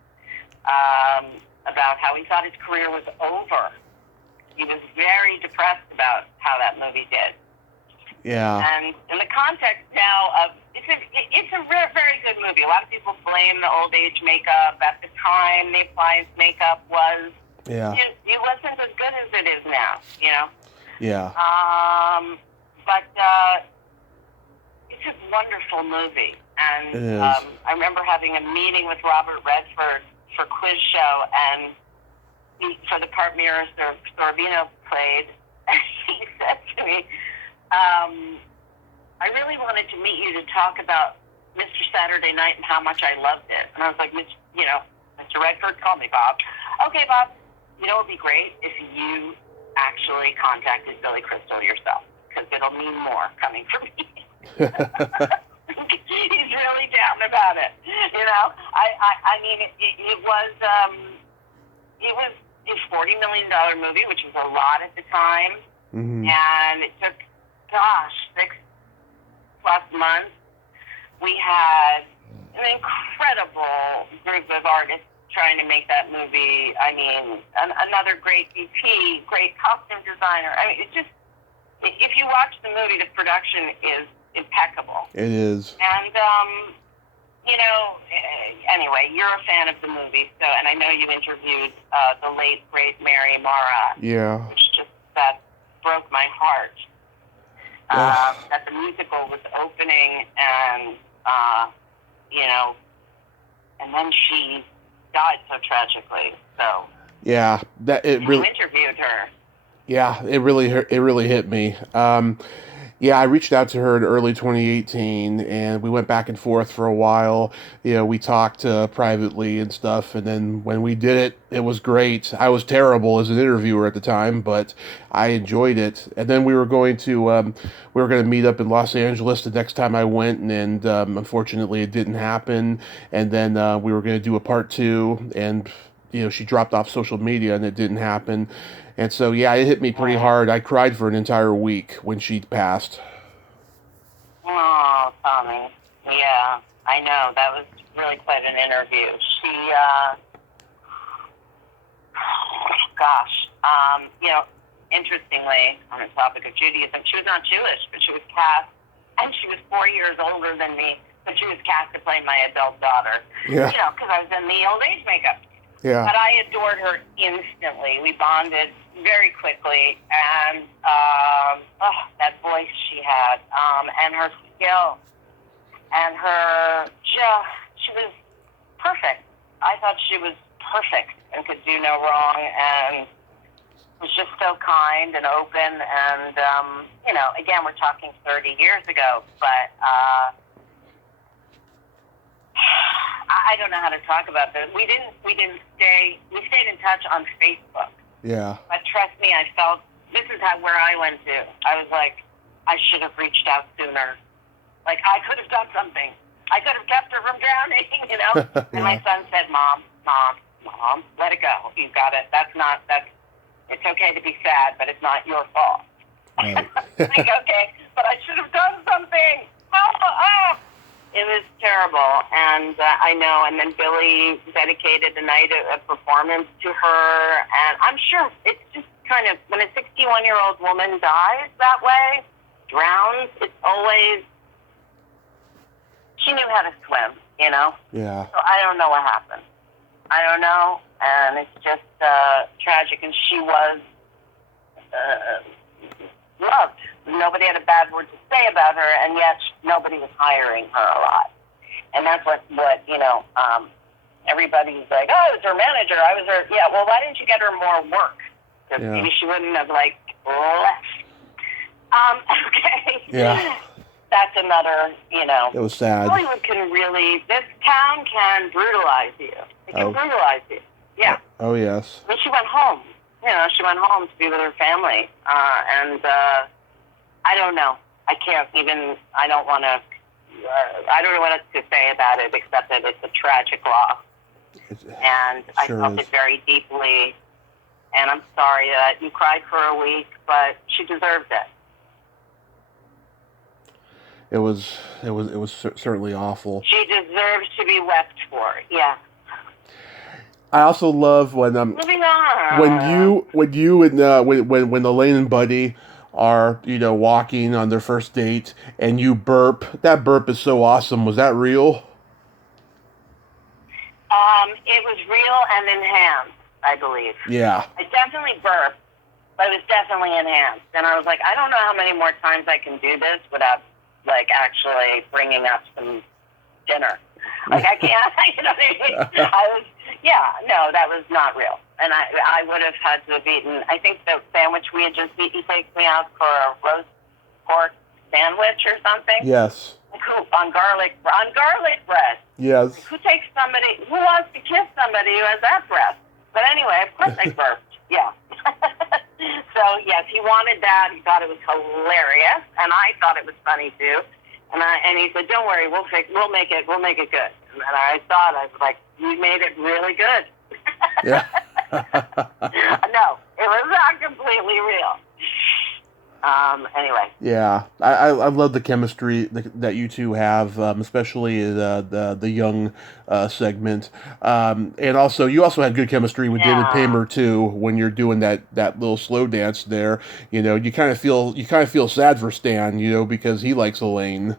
about how he thought his career was over. He was very depressed about how that movie did. Yeah. And in the context now of, it's a very good movie. A lot of people blame the old age makeup. At the time, the appliance makeup was, it wasn't as good as it is now, you know? Yeah. But it's a wonderful movie. And it is. I remember having a meeting with Robert Redford for Quiz Show, and for the part Mira Sorvino played, and he said to me, I really wanted to meet you to talk about Mr. Saturday Night and how much I loved it. And I was like, Mr. Redford, call me Bob. Okay, Bob, you know what would be great if you actually contacted Billy Crystal yourself, because it'll mean more coming from me. He's really down about it. You know, I mean, it was a $40 million movie, which was a lot at the time. Mm-hmm. And it took, 6+ months. We had an incredible group of artists trying to make that movie. I mean, another great DP, great costume designer. I mean, if you watch the movie, the production is impeccable. It is. And, you know, anyway, you're a fan of the movie, so, and I know you interviewed the late, great Mary Mara. Yeah. Which that broke my heart. That the musical was opening, and, you know, and then she died so tragically, so. Yeah, You interviewed her. Yeah, it really hit me. Yeah, I reached out to her in early 2018, and we went back and forth for a while. You know, we talked privately and stuff, and then when we did it, it was great. I was terrible as an interviewer at the time, but I enjoyed it. And then we were going to meet up in Los Angeles the next time I went, and unfortunately, it didn't happen. And then we were going to do a part 2, and she dropped off social media, and it didn't happen. And so, yeah, it hit me pretty hard. I cried for an entire week when she passed. Oh, Tommy. Yeah, I know. That was really quite an interview. She, interestingly, on the topic of Judaism, she was not Jewish, but she was cast, and she was 4 years older than me, but she was cast to play my adult daughter. Yeah. Because I was in the old age makeup. Yeah. But I adored her instantly. We bonded very quickly, and that voice she had, and her skill, and she was perfect. I thought she was perfect and could do no wrong, and was just so kind and open, and, again, we're talking 30 years ago, but, I don't know how to talk about this. We stayed in touch on Facebook. Yeah. But trust me, I felt, this is where I went to. I was like, I should have reached out sooner. Like, I could have done something. I could have kept her from drowning, Yeah. And my son said, Mom, let it go. You got it. It's okay to be sad, but it's not your fault. Right. Like, okay, but I should have done something. It was terrible, and I know, and then Billy dedicated a night of performance to her, and I'm sure it's just kind of, when a 61-year-old woman dies that way, drowns, it's always, she knew how to swim, Yeah. So I don't know what happened. I don't know, and it's just tragic, and she was loved. Nobody had a bad word to say about her, and yet nobody was hiring her a lot. And that's what everybody's like, oh, I was her manager. I was her. Yeah, well, why didn't you get her more work? Because maybe she wouldn't have, left. Okay. Yeah. That's another, It was sad. Hollywood can really, this town can brutalize you. It can brutalize you. Yeah. Oh, yes. I mean, she went home. She went home to be with her family. And I don't know. I can't even, I don't want to, I don't know what else to say about it except that it's a tragic loss. And I felt it very deeply. And I'm sorry that you cried for a week, but she deserved it. It was certainly awful. She deserves to be wept for. Yeah. I also love when moving on. when Elaine and Buddy are walking on their first date and you burp. That burp is so awesome. Was that real? It was real and enhanced, I believe. Yeah. I definitely burped, but it was definitely enhanced. And I was like, I don't know how many more times I can do this without actually bringing up some dinner. I can't, you know what I mean? That was not real. And I would have had to have eaten, I think the sandwich we had just eaten takes me out for a roast pork sandwich or something. Yes. On garlic bread. Yes. Who wants to kiss somebody who has that breath? But anyway, of course I burped. Yeah. So yes, he wanted that. He thought it was hilarious, and I thought it was funny too. And he said, "Don't worry, we'll make it good." And I thought, I was like, "You made it really good." Yeah. No, it was not completely real. Anyway. Yeah, I love the chemistry that you two have, especially the young segment, and also you also had good chemistry with David Paymer too. When you're doing that little slow dance there, you kind of feel sad for Stan, because he likes Elaine.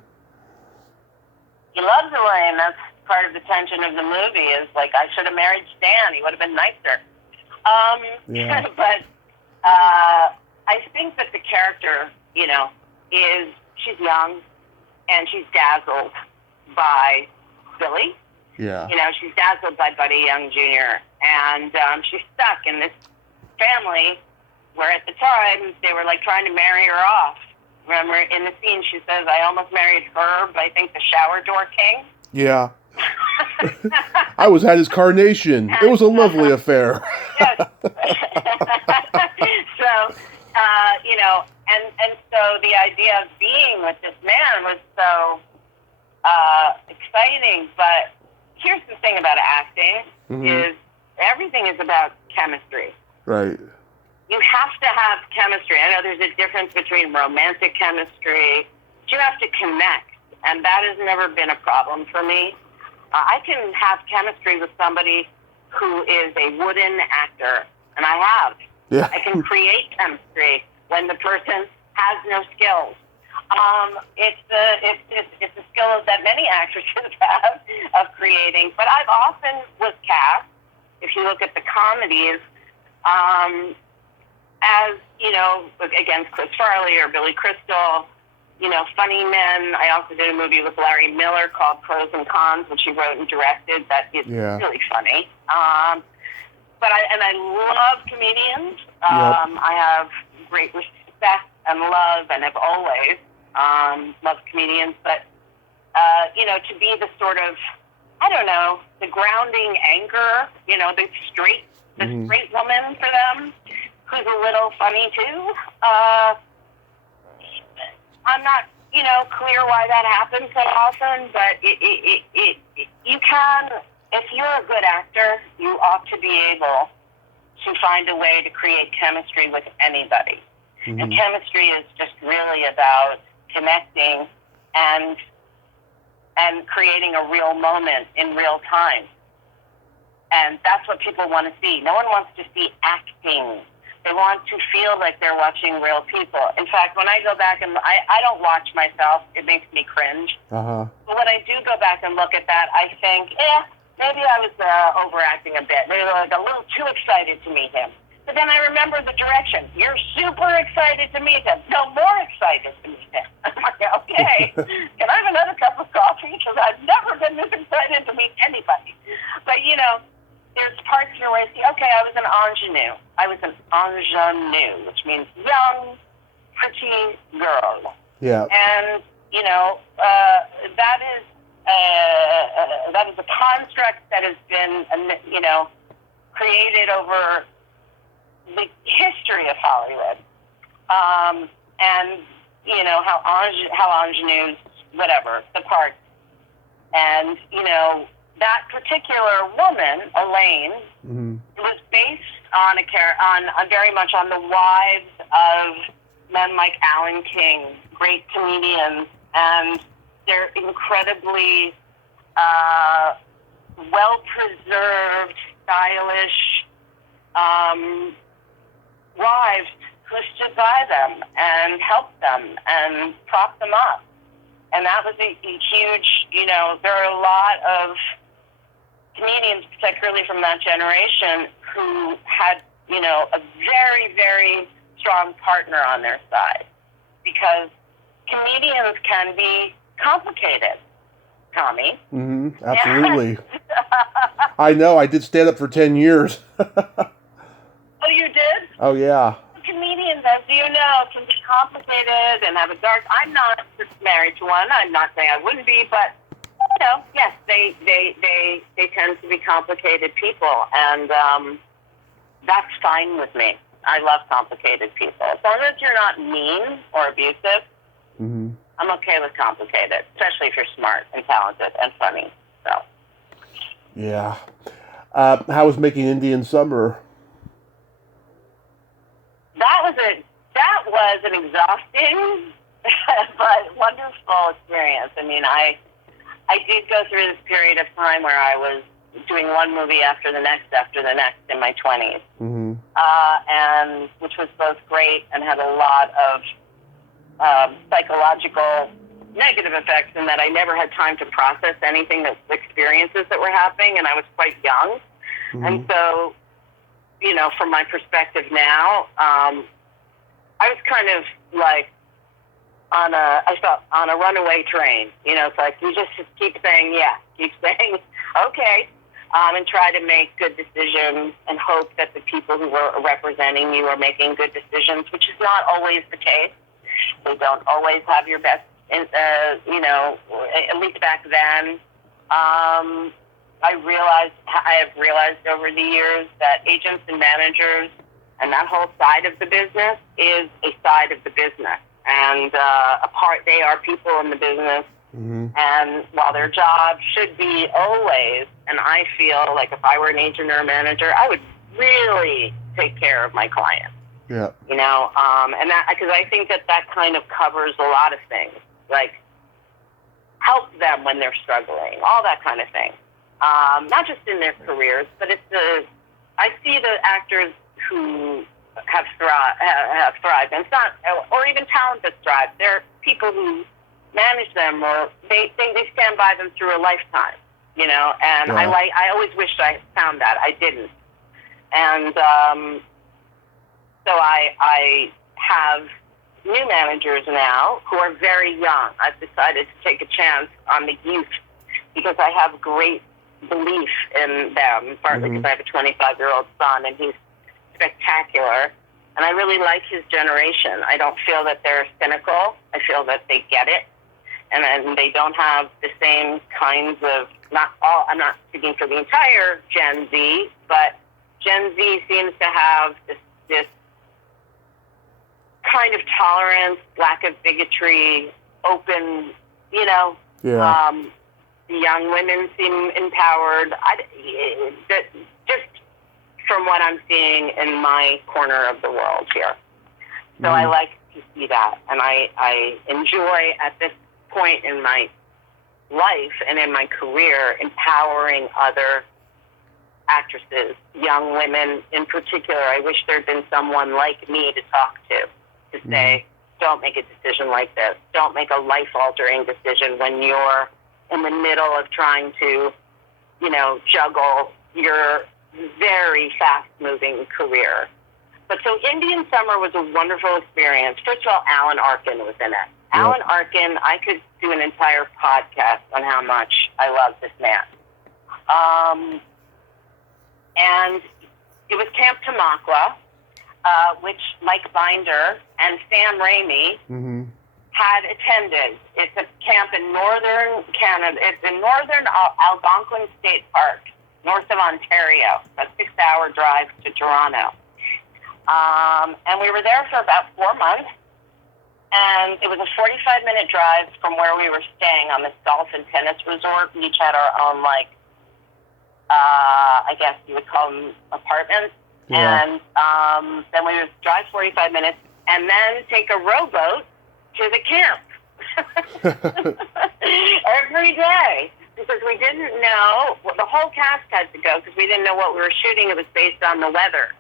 He loves Elaine. That's part of the tension of the movie. Is like, I should have married Stan. He would have been nicer. Yeah. But I think that the character, is she's young and she's dazzled by Billy. Yeah. She's dazzled by Buddy Young Jr. And she's stuck in this family where at the time they were trying to marry her off. Remember in the scene she says, I almost married Herb, I think the shower door king. Yeah. I was at his carnation. It was a lovely affair. Yes. So, and so the idea of being with this man was so exciting. But here's the thing about acting, is everything is about chemistry. Right. You have to have chemistry. I know there's a difference between romantic chemistry, but you have to connect, and that has never been a problem for me. I can have chemistry with somebody who is a wooden actor, and I have. Yeah. I can create chemistry when the person has no skills. It's a skill that many actresses have of creating. But I've often was cast, if you look at the comedies, as, against Chris Farley or Billy Crystal, funny men. I also did a movie with Larry Miller called Pros and Cons, which he wrote and directed. That is really funny. But I love comedians. I have great respect and love, and have always loved comedians. But to be the sort of, I don't know, the grounding anchor, the straight woman for them, who's a little funny too. I'm not, clear why that happens so often, but you can, if you're a good actor, you ought to be able to find a way to create chemistry with anybody. And chemistry is just really about connecting and creating a real moment in real time. And that's what people want to see. No one wants to see acting. They want to feel like they're watching real people. In fact, when I go back and I don't watch myself, it makes me cringe. But when I do go back and look at that, I think, maybe I was overacting a bit. Maybe a little too excited to meet him. But then I remember the direction. You're super excited to meet him. No, more excited to meet him. I'm like, okay, can I have another cup of coffee? Because I've never been this excited to meet anybody. But, you know, there's parts here where I see, okay, I was an ingenue. I was an ingenue, which means young, pretty girl. Yeah. And, you know, that is a construct that has been, you know, created over the history of Hollywood, and you know how ingenues, whatever the parts, and you know that particular woman, Elaine, was based on very much on the wives of men like Alan King, great comedians, and they're incredibly well preserved, stylish wives who stood by them and helped them and propped them up. And that was a huge, you know, there are a lot of comedians, particularly from that generation, who had, you know, a very, very strong partner on their side. Because comedians can be complicated, Tommy. Absolutely. I know. I did stand up for 10 years. Oh, you did? Oh, yeah. Comedians, as you know, can be complicated and have a dark... I'm not married to one. I'm not saying I wouldn't be, but, you know, yes, they tend to be complicated people, and that's fine with me. I love complicated people. As long as you're not mean or abusive, I'm okay with complicated, especially if you're smart and talented and funny. So. Yeah. How was making Indian Summer? That was an exhausting but wonderful experience. I mean, I did go through this period of time where I was doing one movie after the next in my 20s, and which was both great and had a lot of psychological negative effects in that I never had time to process anything, the experiences that were happening, and I was quite young. And so, you know, from my perspective now, I was kind of like on a runaway train. You know, it's like you just keep saying yes, keep saying okay, and try to make good decisions and hope that the people who were representing you are making good decisions, which is not always the case. They don't always have your best, you know, at least back then. I have realized over the years that agents and managers and that whole side of the business is a side of the business. And they are people in the business. And while their job should be always, and I feel like if I were an agent or a manager, I would really take care of my client. Yeah. You know, and that, because I think that kind of covers a lot of things, like help them when they're struggling, all that kind of thing. Not just in their careers, but I see the actors who have thrived, and it's not, or even talent that thrive. They're people who manage them, or they stand by them through a lifetime, you know. And yeah. I always wished I found that. I didn't, and so I have new managers now who are very young. I've decided to take a chance on the youth because I have great belief in them, partly because I have a 25-year-old son and he's spectacular, and I really like his generation. I don't feel that they're cynical. I feel that they get it, and they don't have the same kinds of, I'm not speaking for the entire Gen Z, but Gen Z seems to have this kind of tolerance, lack of bigotry, open, you know. Yeah. Young women seem empowered. Just from what I'm seeing in my corner of the world here. So I like to see that. And I enjoy, at this point in my life and in my career, empowering other actresses, young women in particular. I wish there had been someone like me to talk to say, don't make a decision like this. Don't make a life-altering decision when you're in the middle of trying to, you know, juggle your very fast-moving career. But so Indian Summer was a wonderful experience. First of all, Alan Arkin was in it. Alan Arkin, I could do an entire podcast on how much I love this man. And it was Camp Tamaqua, which Mike Binder and Sam Raimi had attended. It's a camp in northern Canada. It's in northern Algonquin State Park, north of Ontario, a 6-hour drive to Toronto. And we were there for about 4 months. And it was a 45-minute drive from where we were staying on this golf and tennis resort. We each had our own, I guess you would call them apartments. Yeah. And then we would drive 45 minutes and then take a rowboat to the camp every day. Because we didn't know, well, the whole cast had to go because we didn't know what we were shooting. It was based on the weather.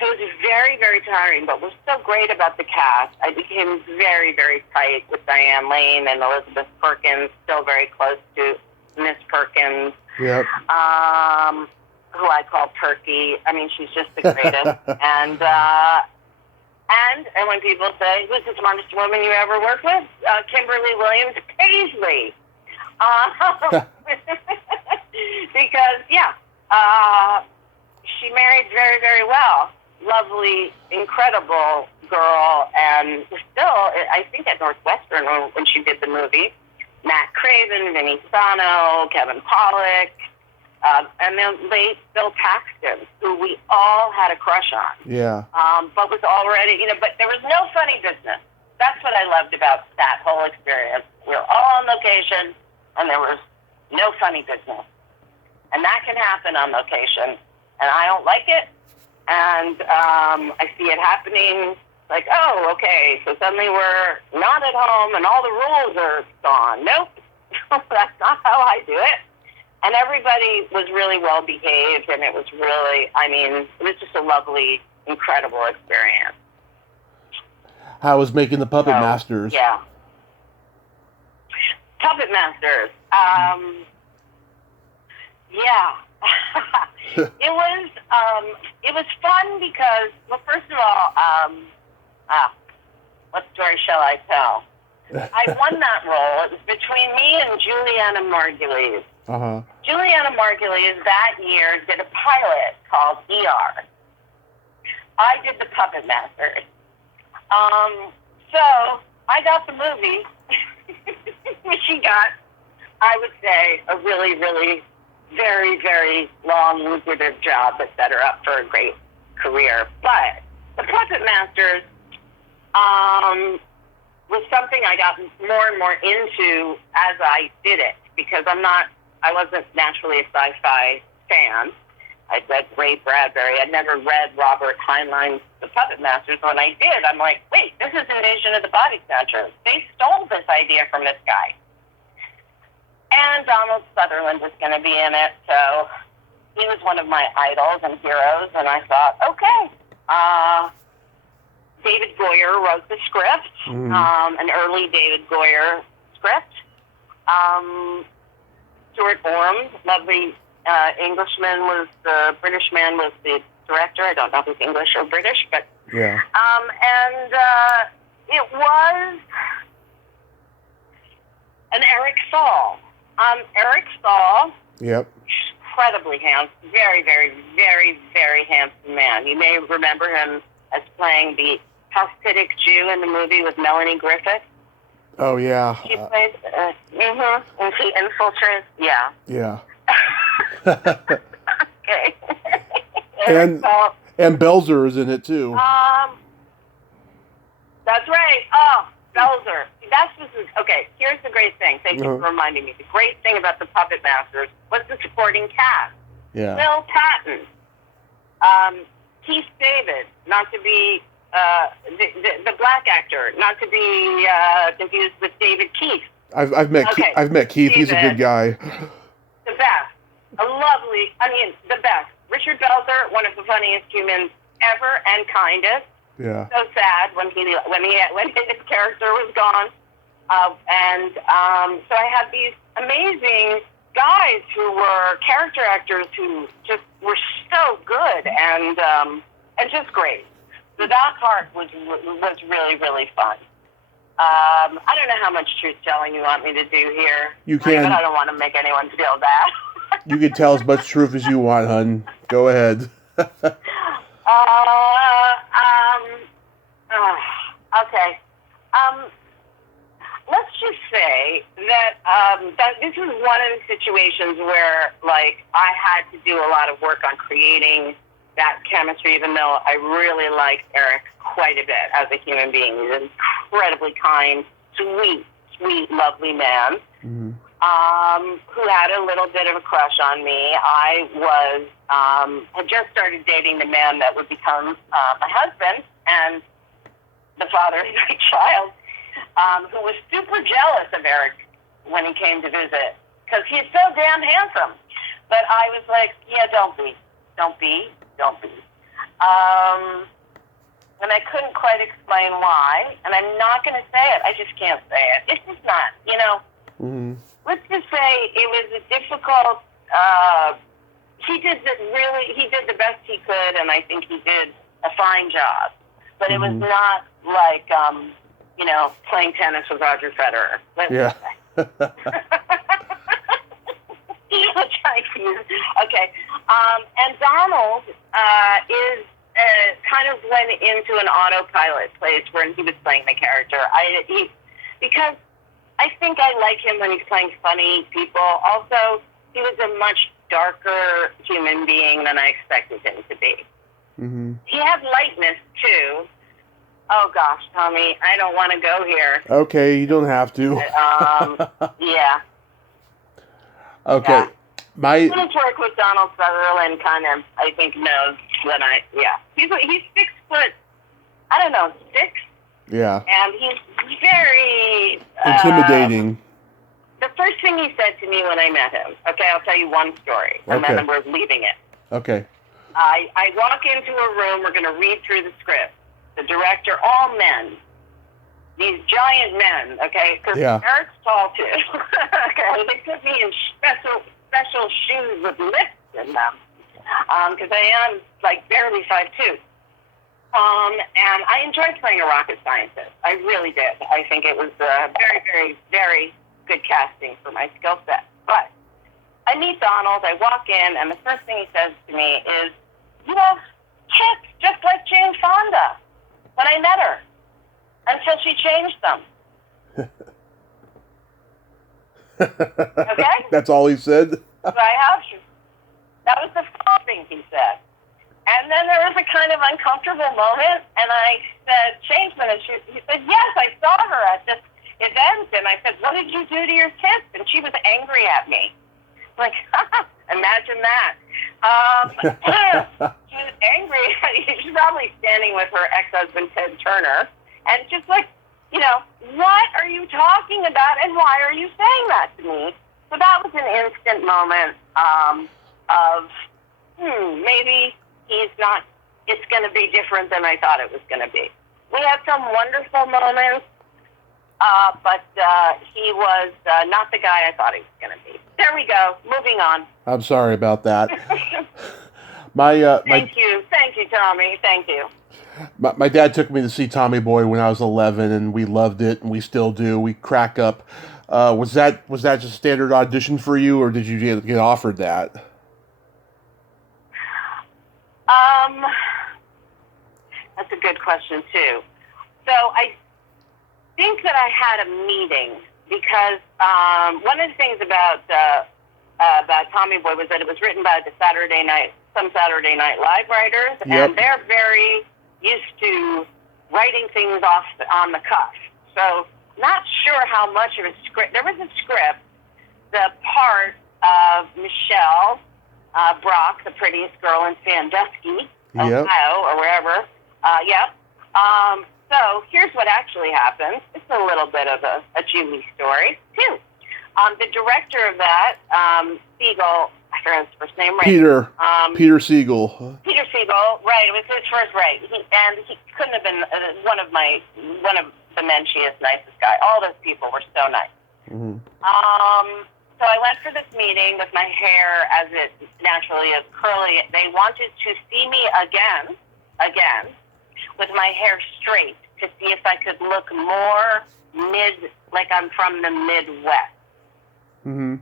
So it was very, very tiring, but what's so great about the cast, I became very, very tight with Diane Lane and Elizabeth Perkins, still very close to Miss Perkins, who I call Turkey. I mean, she's just the greatest. and when people say, who's the smartest woman you ever worked with? Kimberly Williams Paisley. Because, she married very, very well. Lovely, incredible girl, and still, I think at Northwestern when she did the movie, Matt Craven, Vinnie Sano, Kevin Pollak, and then late Bill Paxton, who we all had a crush on. Yeah. But was already, but there was no funny business. That's what I loved about that whole experience. We were all on location, and there was no funny business. And that can happen on location, and I don't like it. And I see it happening like, oh, okay, so suddenly we're not at home and all the rules are gone. Nope, that's not how I do it. And everybody was really well behaved, and it was really, it was just a lovely, incredible experience. How was making the Puppet Masters? Yeah. Puppet Masters. It was fun because, well, first of all, what story shall I tell? I won that role. It was between me and Juliana Margulies. Juliana Margulies that year did a pilot called ER. I did the Puppet Masters. So I got the movie. She got, I would say, a really, really very, very long, lucrative job that set her up for a great career. But the Puppet Masters was something I got more and more into as I did it, because I wasn't naturally a sci-fi fan. I'd read Ray Bradbury. I'd never read Robert Heinlein's The Puppet Masters. When I did, I'm like, wait, this is Invasion of the Body Snatchers. They stole this idea from this guy. And Donald Sutherland was going to be in it, so he was one of my idols and heroes, and I thought, okay. David Goyer wrote the script, an early David Goyer script. Stuart Orme, lovely Englishman, British man was the director. I don't know if he's English or British, but yeah. It was an Eric Saul. Eric Saul. Yep. Incredibly handsome, very, very, very, very handsome man. You may remember him as playing the Hasidic Jew in the movie with Melanie Griffith. Oh yeah. She played. And she infiltrates. Yeah. Yeah. Okay. and Belzer is in it too. That's right. Oh, Belzer. Okay, here's the great thing. Thank you for reminding me. The great thing about the Puppet Masters was the supporting cast. Yeah. Bill Patton. Keith David, not to be the black actor, not to be confused with David Keith. I've met Keith. He's a good guy. The best. The best. Richard Belzer, one of the funniest humans ever and kindest. Yeah. So sad when his character was gone. So I had these amazing guys who were character actors who just were so good. did, and just great. So that part was really, really fun. I don't know how much truth telling you want me to do here. You can. But I don't want to make anyone feel bad. You can tell as much truth as you want, hun. Go ahead. Okay. Let's just say that that this is one of the situations where, like, I had to do a lot of work on creating that chemistry, even though I really liked Eric quite a bit as a human being. He's an incredibly kind, sweet, lovely man, who had a little bit of a crush on me. I had just started dating the man that would become my husband and the father of my child, who was super jealous of Eric when he came to visit, because he's so damn handsome. But I was like, yeah, don't be. And I couldn't quite explain why, and I'm not going to say it. I just can't say it. It's just not, you know. Mm-hmm. Let's just say it was a difficult. He did the best he could, and I think he did a fine job. But it was not like, you know, playing tennis with Roger Federer. Yeah. Okay. And Donald is kind of went into an autopilot place when he was playing the character. Because I think I like him when he's playing funny people. Also, he was a much darker human being than I expected him to be. Mm-hmm. He had lightness, too. Oh, gosh, Tommy, I don't want to go here. Okay, you don't have to. Yeah. Okay. Yeah. Who's worked with Donald Sutherland kind of, I think, knows that he's 6 foot, I don't know, 6? Yeah. And he's very... intimidating. The first thing he said to me when I met him, okay, I'll tell you one story, and then we're leaving it. Okay. I walk into a room, we're going to read through the script. The director, all men. These giant men, okay? Because Eric's tall, too. Okay, they put me in special shoes with lifts in them. Because I am, like, barely 5'2". And I enjoyed playing a rocket scientist. I really did. I think it was very, very, very good casting for my skill set. But I meet Donald, I walk in, and the first thing he says to me is, you have hips just like Jane Fonda when I met her, until she changed them. Okay? That's all he said? So I have you. That was the first thing he said. And then there was a kind of uncomfortable moment, and I said, Changeman, and he said, yes, I saw her at this event, and I said, what did you do to your tits? And she was angry at me. Like, imagine that. She was angry. She's probably standing with her ex-husband, Ted Turner, and just like, you know, what are you talking about, and why are you saying that to me? So that was an instant moment of, maybe it's going to be different than I thought it was going to be. We had some wonderful moments, but he was not the guy I thought he was going to be. There we go. Moving on. I'm sorry about that. Thank you, Tommy. Thank you. My dad took me to see Tommy Boy when I was 11, and we loved it, and we still do. We crack up. Was that just standard audition for you, or did you get offered that? That's a good question too. So I think that I had a meeting because one of the things about Tommy Boy was that it was written by some Saturday Night Live writers, and they're very used to writing things off on the cuff. So not sure how much of a script. There was a script. The part of Michelle Brock, the prettiest girl in Sandusky, Ohio, or wherever. So here's what actually happened. It's a little bit of a Julie story, too. The director of that, Siegel, I forgot his first name, right? Peter Siegel. Peter Siegel, right. It was his first, right. He couldn't have been one of the menchiest, nicest guy. All those people were so nice. Mm-hmm. So So I went for this meeting with my hair as it naturally is curly. They wanted to see me again, with my hair straight to see if I could look more like I'm from the Midwest. Mm-hmm.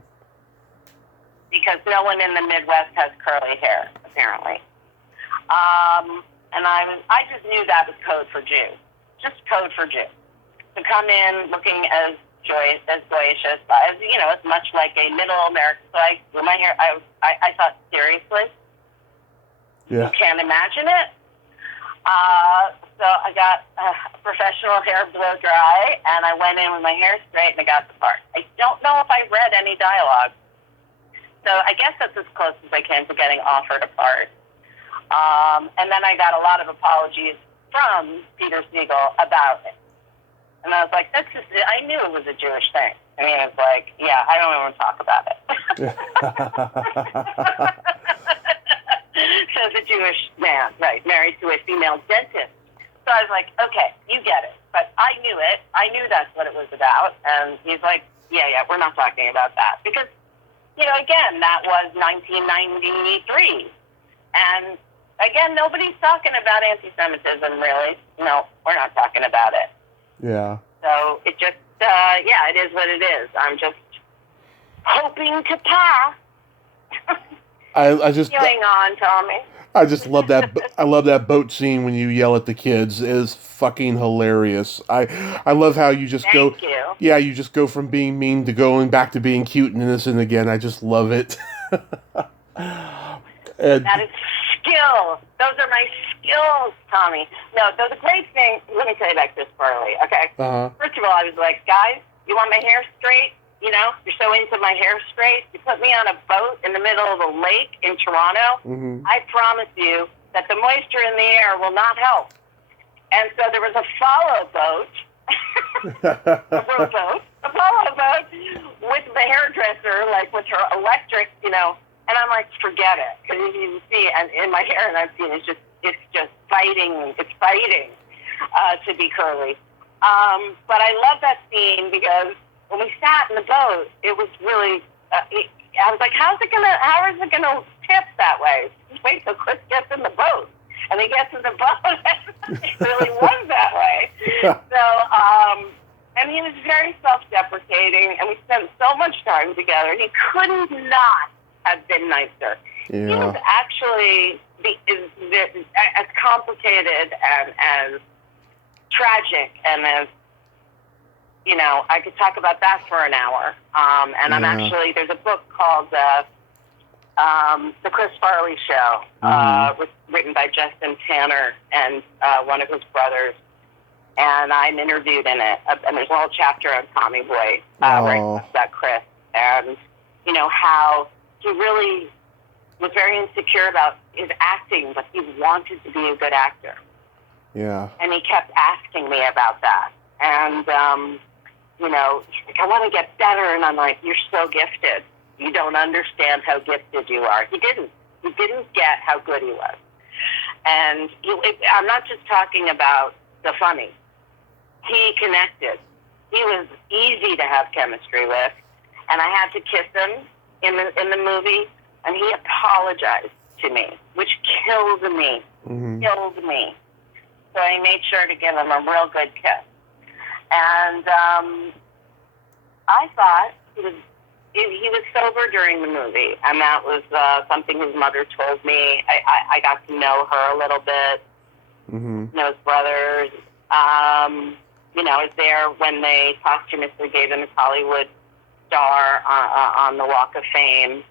Because no one in the Midwest has curly hair, apparently. And I just knew that was code for Jew. Just code for Jew. To come in looking as joyous, as much like a middle American. So I grew my hair. I thought, seriously? Yeah. You can't imagine it? So I got a professional hair blow dry, and I went in with my hair straight, and I got the part. I don't know if I read any dialogue. So I guess that's as close as I came to getting offered a part. And then I got a lot of apologies from Peter Siegel about it. And I was like, I knew it was a Jewish thing. I mean, it's like, yeah, I don't want to talk about it. So the Jewish man, right, married to a female dentist. So I was like, okay, you get it. But I knew it. I knew that's what it was about. And he's like, yeah, we're not talking about that. Because, again, that was 1993. And, again, nobody's talking about anti-Semitism, really. No, we're not talking about it. Yeah. So it just, it is what it is. I'm just hoping to pass. I just Going on, Tommy. I just love that. I love that boat scene when you yell at the kids. It is fucking hilarious. I love how you just go. Thank you. Yeah, you just go from being mean to going back to being cute and innocent again. I just love it. That is skill. Those are my skills, Tommy. No, the great thing. Let me tell you about Chris Farley. Okay. First of all, I was like, guys, you want my hair straight? You're so into my hair straight. You put me on a boat in the middle of a lake in Toronto. Mm-hmm. I promise you that the moisture in the air will not help. And so there was a follow boat, a follow boat with the hairdresser, like with her electric, and I'm like, forget it. Because you can see, and in my hair, and I've seen, it's just fighting. It's fighting to be curly. But I love that scene because when we sat in the boat, it was really, I was like, how is it gonna tip that way? Just wait till Chris gets in the boat. And he gets in the boat, and it really was that way. So, and he was very self-deprecating, and we spent so much time together. He could not have been nicer. Yeah. He was actually as complicated and as tragic and as, I could talk about that for an hour. And I'm actually, there's a book called The Chris Farley Show, written by Justin Tanner and one of his brothers. And I'm interviewed in it. And there's a whole chapter on Tommy Boy where about Chris. And, how he really was very insecure about his acting, but he wanted to be a good actor. Yeah. And he kept asking me about that. And, he's like, I want to get better. And I'm like, you're so gifted. You don't understand how gifted you are. He didn't get how good he was. And I'm not just talking about the funny. He connected. He was easy to have chemistry with. And I had to kiss him in the movie. And he apologized to me, which killed me. Mm-hmm. Killed me. So I made sure to give him a real good kiss. And I thought he was sober during the movie, and that was something his mother told me. I got to know her a little bit, know his brothers. I was there when they posthumously gave him his Hollywood star on the Walk of Fame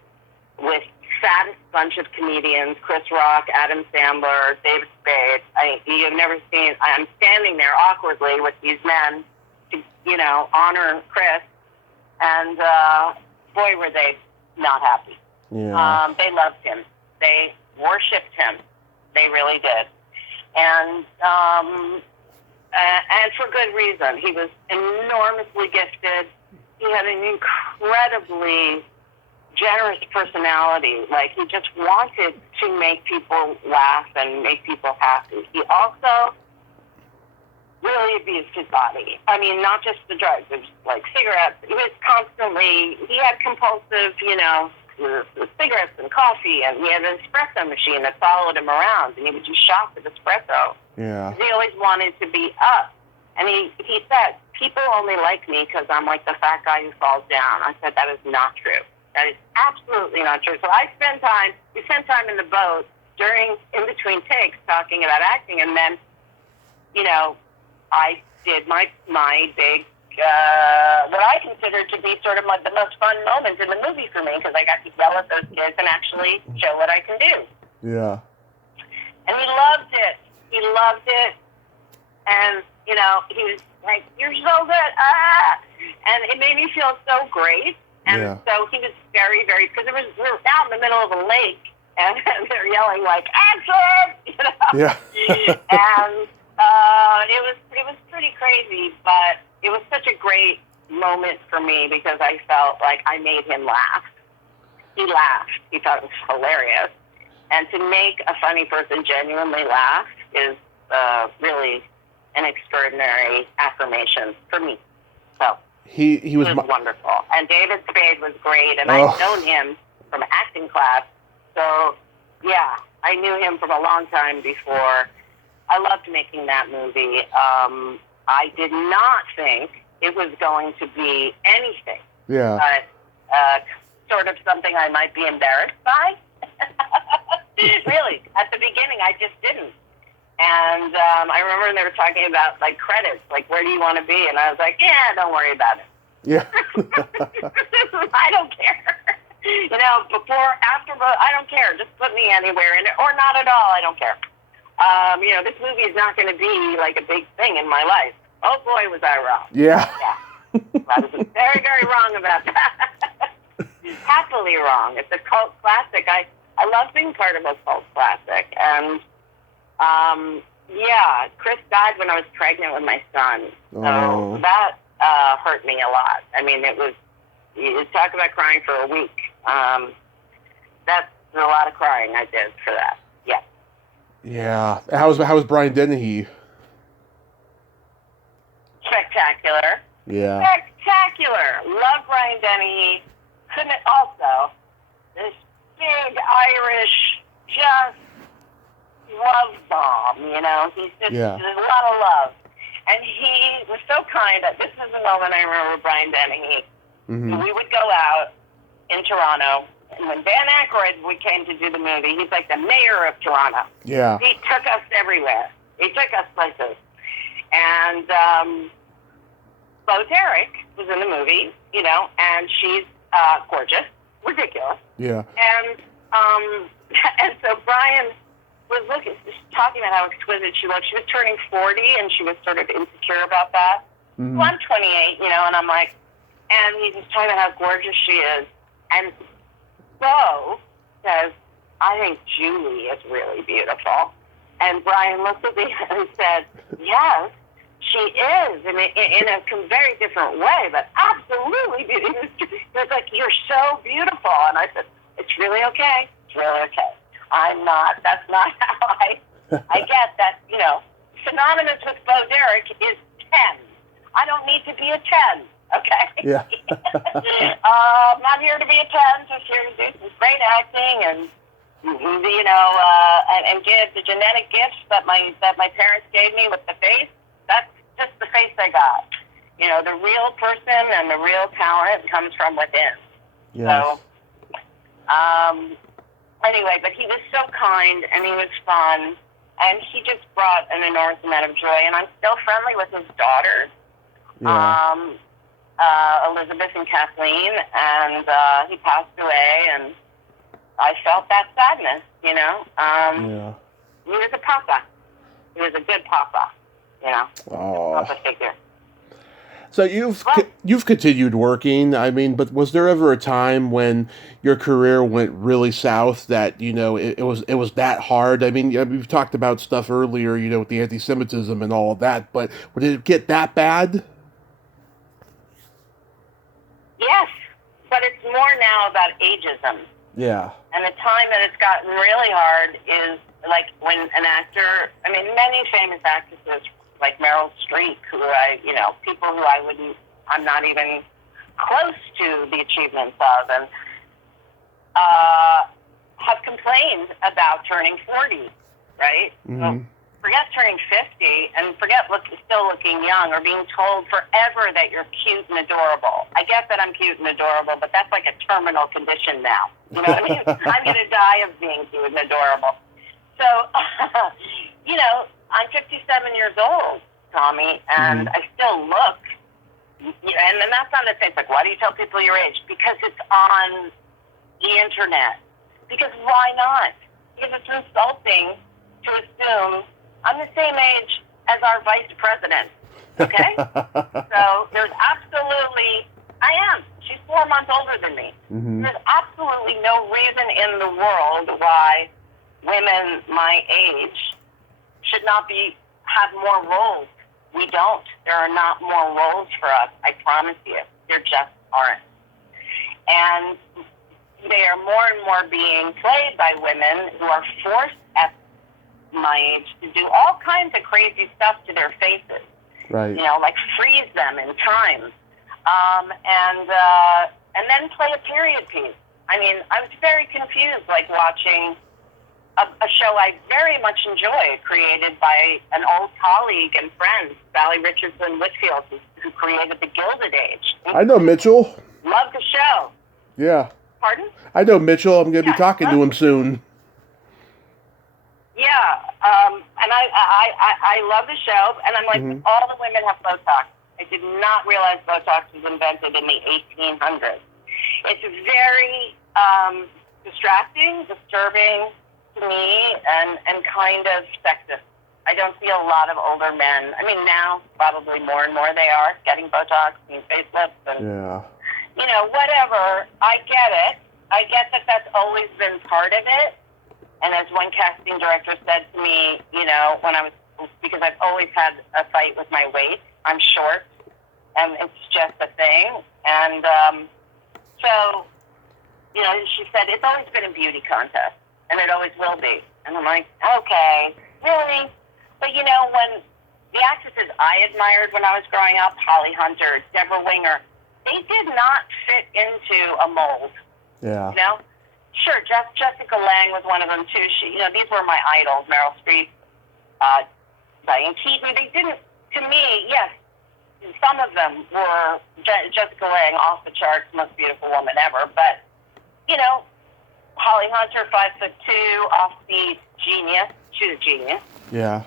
with fattest bunch of comedians, Chris Rock, Adam Sandler, David Spade. You've never seen, I'm standing there awkwardly with these men to, honor Chris. And, boy, were they not happy. Yeah. They loved him. They worshipped him. They really did. And for good reason. He was enormously gifted. He had an incredibly generous personality. Like, he just wanted to make people laugh and make people happy. He also really abused his body. I mean, not just the drugs, it was like cigarettes. He was constantly, he had compulsive, cigarettes and coffee, and he had an espresso machine that followed him around, and he would do shots of espresso. Yeah. He always wanted to be up. And he said, people only like me because I'm like the fat guy who falls down. I said, that is not true. That is absolutely not true. So we spent time in the boat in between takes talking about acting, and then, I did my big, what I considered to be sort of like the most fun moment in the movie for me, because I got to yell at those kids and actually show what I can do. Yeah. And he loved it. He loved it. And, he was like, you're so good. Ah! And it made me feel so great. And so he was very, very, because we were out in the middle of a lake, and they're yelling like, action! Yeah. And it was pretty crazy, but it was such a great moment for me because I felt like I made him laugh. He laughed. He thought it was hilarious. And to make a funny person genuinely laugh is really an extraordinary affirmation for me. So he was wonderful. And David Spade was great, and I've known him from acting class. So, yeah, I knew him from a long time before. I loved making that movie. I did not think it was going to be anything. Yeah. But sort of something I might be embarrassed by. Really, at the beginning, I just didn't. And I remember when they were talking about, like, credits, like, where do you want to be? And I was like, yeah, don't worry about it. Yeah. I don't care. After, I don't care. Just put me anywhere in it, or not at all. I don't care. This movie is not going to be, like, a big thing in my life. Oh, boy, was I wrong. Yeah. I was very, very wrong about that. Happily wrong. It's a cult classic. I love being part of a cult classic. And, Chris died when I was pregnant with my son. So that hurt me a lot. I mean, you talk about crying for a week. That's a lot of crying I did for that. Yeah. Yeah. How was Brian Dennehy? Spectacular. Yeah. Spectacular. Love Brian Dennehy. Couldn't also. This big Irish, just love bomb, He's just, there's a lot of love. And he was so kind. This is the moment I remember Brian Dennehy. Mm-hmm. We would go out in Toronto, and when Dan Aykroyd came to do the movie, he's like the mayor of Toronto. Yeah. He took us everywhere. He took us places. And Bo Derek was in the movie, and she's gorgeous, ridiculous. Yeah. And so Brian was talking about how exquisite she looked. She was turning 40, and she was sort of insecure about that. Mm-hmm. Well, I'm 28, and I'm like, and he's just talking about how gorgeous she is. And Bo says, I think Julie is really beautiful. And Brian looked at me and said, yes, she is, in a very different way, but absolutely beautiful. He was like, you're so beautiful. And I said, it's really okay. It's really okay. That's not how I get that, synonymous with Bo Derek is 10. I don't need to be a 10, okay? Yeah. I'm not here to be a 10, just here to do some great acting and, and give the genetic gifts that my parents gave me with the face. That's just the face I got. The real person and the real talent comes from within. Yes. So, anyway, but he was so kind, and he was fun, and he just brought an enormous amount of joy, and I'm still friendly with his daughters, Elizabeth and Kathleen, and he passed away, and I felt that sadness, He was a papa. He was a good papa, papa figure. So you've continued working. I mean, but was there ever a time when your career went really south that it was that hard? I mean, we've talked about stuff earlier, with the anti-Semitism and all of that. But did it get that bad? Yes, but it's more now about ageism. Yeah. And the time that it's gotten really hard is like when an actor. I mean, many famous actresses like Meryl Streep, people who I'm not even close to the achievements of, and have complained about turning 40, right? Well, forget turning 50 and forget still looking young or being told forever that you're cute and adorable. I get that I'm cute and adorable, but that's like a terminal condition now. You know what I mean? I'm going to die of being cute and adorable. So, I'm 57 years old, Tommy, and I still look, and that's not the thing. It's like, why do you tell people your age? Because it's on the internet. Because why not? Because it's insulting to assume I'm the same age as our vice president. Okay? So there's absolutely, I am. She's 4 months older than me. There's absolutely no reason in the world why women my age should not have more roles. We don't. There are not more roles for us. I promise you. There just aren't. And they are more and more being played by women who are forced at my age to do all kinds of crazy stuff to their faces. Right. Like freeze them in time. And then play a period piece. I mean, I was very confused, like watching a show I very much enjoy, created by an old colleague and friend, Sally Richardson Whitfield, who created The Gilded Age. I know Mitchell. Love the show. Yeah. Pardon? I know Mitchell. I'm going to be talking to him soon. Yeah. And I love the show. And I'm like, all the women have Botox. I did not realize Botox was invented in the 1800s. It's very distracting, disturbing to me, and kind of sexist. I don't see a lot of older men. I mean, now probably more and more they are getting Botox and facelifts and whatever. I get it. I get that that's always been part of it. And as one casting director said to me, because I've always had a fight with my weight. I'm short, and it's just a thing. And so, she said, it's always been a beauty contest, and it always will be. And I'm like, okay, really? But, when the actresses I admired when I was growing up, Holly Hunter, Deborah Winger, they did not fit into a mold. Yeah. Sure, Jessica Lange was one of them, too. These were my idols, Meryl Streep, Diane Keaton. They didn't, to me, yes, some of them were Jessica Lange, off the charts, most beautiful woman ever. But, Holly Hunter, 5'2", offbeat genius. She's a genius. Yeah.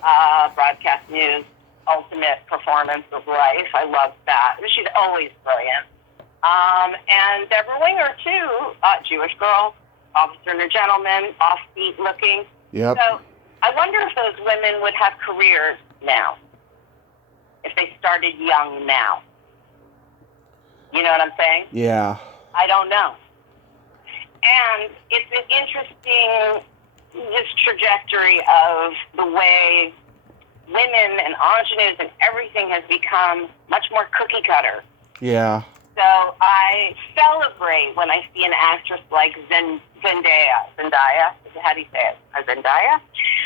Broadcast news, ultimate performance of life. I love that. She's always brilliant. And Deborah Winger, too, Jewish girl, officer and a gentleman, offbeat looking. Yep. So I wonder if those women would have careers now, if they started young now. You know what I'm saying? Yeah. I don't know. And it's an interesting, this trajectory of the way women and ingenues and everything has become much more cookie cutter. Yeah. So I celebrate when I see an actress like Zendaya. How do you say it? Zendaya?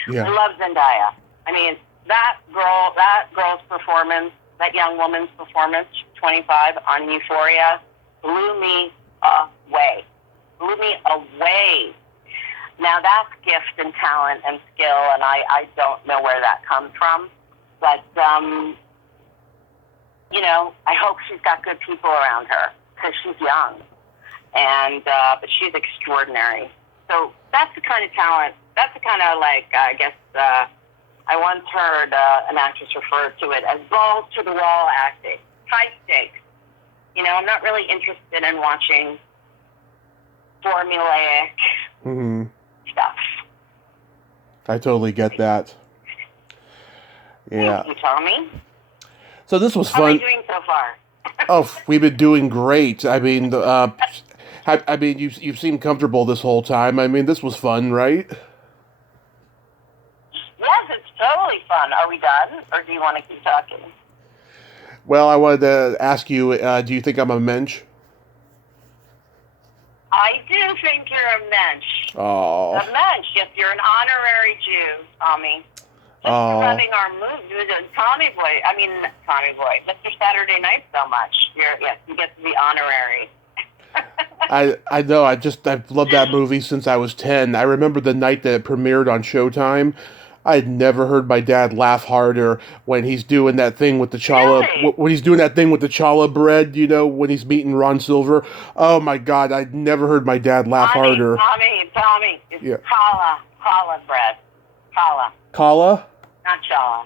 Yeah. I love Zendaya. I mean, that girl's performance, that young woman's performance, 25 on Euphoria, blew me away. Now that's gift and talent and skill, and I don't know where that comes from. But, I hope she's got good people around her, because she's young. And, but she's extraordinary. So that's the kind of talent, that's the kind of, I once heard an actress refer to it as balls to the wall acting. High stakes. I'm not really interested in watching formulaic stuff. I totally get that. Yeah. Thank you, Tommy. So this was fun. How are you doing so far? Oh, we've been doing great. I mean, you've seemed comfortable this whole time. I mean, this was fun, right? Yes, it's totally fun. Are we done, or do you want to keep talking? Well, I wanted to ask you, do you think I'm a mensch? I do think you're a mensch. Oh. A mensch. Yes, you're an honorary Jew, Tommy. Oh. running our movie. Tommy Boy. I mean, Tommy Boy. Mr. Saturday Night so much. Yes, you get to be honorary. I know. I've loved that movie since I was 10. I remember the night that it premiered on Showtime. I had never heard my dad laugh harder when he's doing that thing with the challah. Really? When he's doing that thing with the challah bread, you know, when he's meeting Ron Silver. Oh my God! I'd never heard my dad laugh harder. Tommy. It's challah bread. Challah. Challah? Not challah.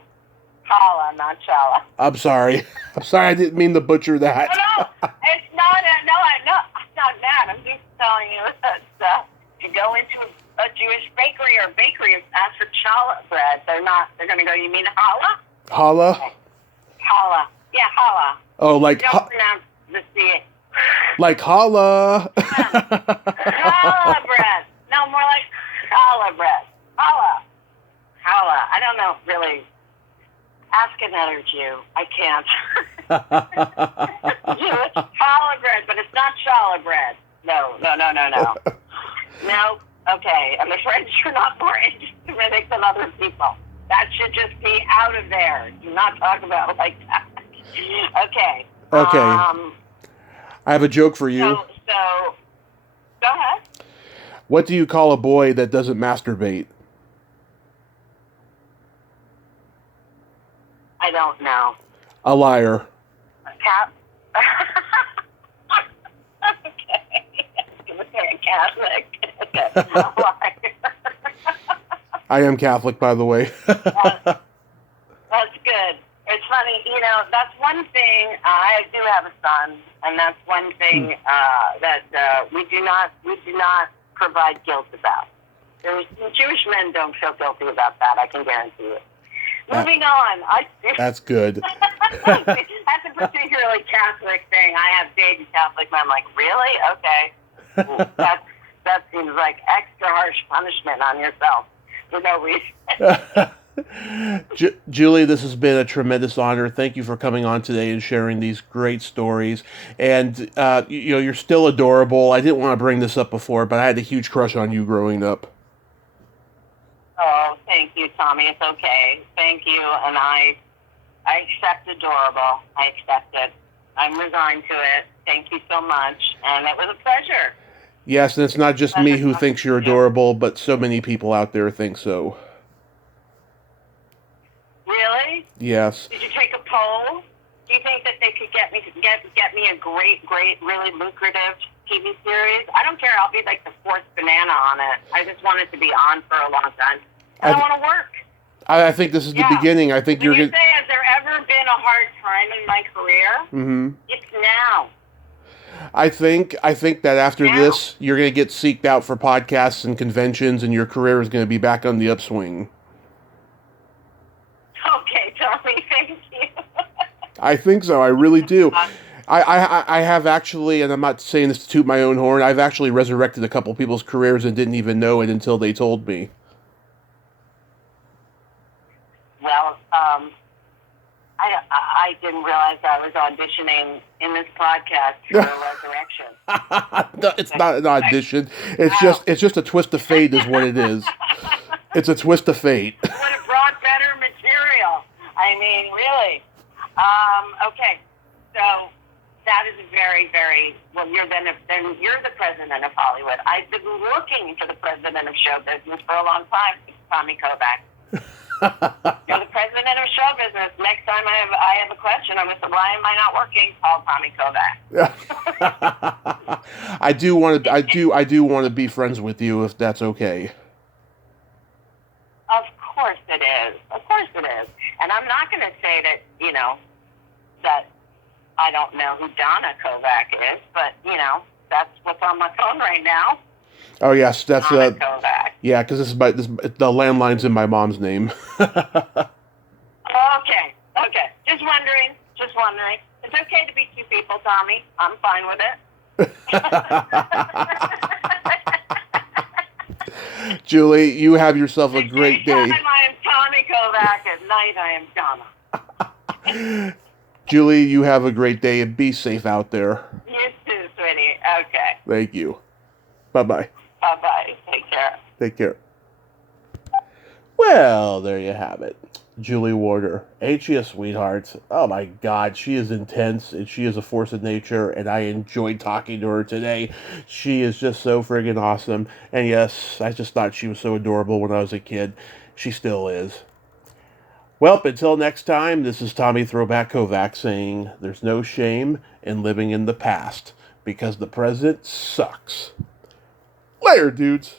Challah, not challah. I'm sorry. I didn't mean to butcher that. No, it's not. I'm not mad. I'm just telling you that to go into a Jewish bakery or bakery and ask for challah bread, they're going to go, you mean challah? Challah? Okay. Challah. Yeah, challah. Oh, like Don't pronounce the C. Like challah. Challah bread. No, more like challah bread. Challah. Challah. I don't know, really. Ask another Jew. I can't. Jewish challah bread, but it's not challah bread. No. No. Okay. I'm afraid you're not more anti-Semitic than other people. That should just be out of there. Do not talk about it like that. Okay. Okay. I have a joke for you. So, go ahead. What do you call a boy that doesn't masturbate? I don't know. A liar. A cat? Okay. You're a Catholic. Okay. A liar. I am Catholic, by the way. That's good. It's funny, you know, that's one thing. I do have a son, and that's one thing that we do not provide guilt about. Jewish men don't feel guilty about that, I can guarantee you. Moving on. That's good. That's a particularly Catholic thing. I have dated Catholic men. I'm like, really? Okay. That seems like extra harsh punishment on yourself for no reason. Julie, this has been a tremendous honor. Thank you for coming on today and sharing these great stories. And, you're still adorable. I didn't want to bring this up before, but I had a huge crush on you growing up. Oh, thank you, Tommy. It's okay. Thank you. And I accept adorable. I accept it. I'm resigned to it. Thank you so much. And it was a pleasure. Yes, and it's not just me who thinks you're adorable, but so many people out there think so. Really? Yes. Did you take a poll? Do you think that they could get me a great, really lucrative TV series? I don't care. I'll be like the fourth banana on it. I just want it to be on for a long time. I want to work. I think this is the beginning. I think you're going to say, has there ever been a hard time in my career? Mm-hmm. It's now. I think that after this, you're going to get seeked out for podcasts and conventions, and your career is going to be back on the upswing. Okay, Tommy, thank you. I think so. I really do. I have actually, and I'm not saying this to toot my own horn, I've actually resurrected a couple people's careers and didn't even know it until they told me. Well, I didn't realize I was auditioning in this podcast for a resurrection. No, it's not an audition. It's just a twist of fate is what it is. It's a twist of fate. Would have brought better material. I mean, really. Okay. So that is very, very well. You're the president of Hollywood. I've been looking for the president of show business for a long time. It's Tommy Kovac. You're the president of show business. Next time I have a question, I'm going to say, why am I not working? Call Tommy Kovac. I do want to be friends with you if that's okay. Of course it is. Of course it is. And I'm not going to say that, that I don't know who Donna Kovac is, but, that's what's on my phone right now. Oh yes, that's Donna Kovac. Yeah, because the landline's in my mom's name. Okay. Just wondering. It's okay to be two people, Tommy. I'm fine with it. Julie, you have yourself a great day. At daytime, I am Tommy Kovac. At night, I am Donna. Julie, you have a great day and be safe out there. You too, sweetie. Okay. Thank you. Bye-bye. Bye-bye. Take care. Take care. Well, there you have it. Julie Warner. Ain't she a sweetheart? Oh my God, she is intense and she is a force of nature, and I enjoyed talking to her today. She is just so friggin' awesome. And yes, I just thought she was so adorable when I was a kid. She still is. Well, until next time, this is Tommy Throwback Kovac saying there's no shame in living in the past because the present sucks. Later, dudes.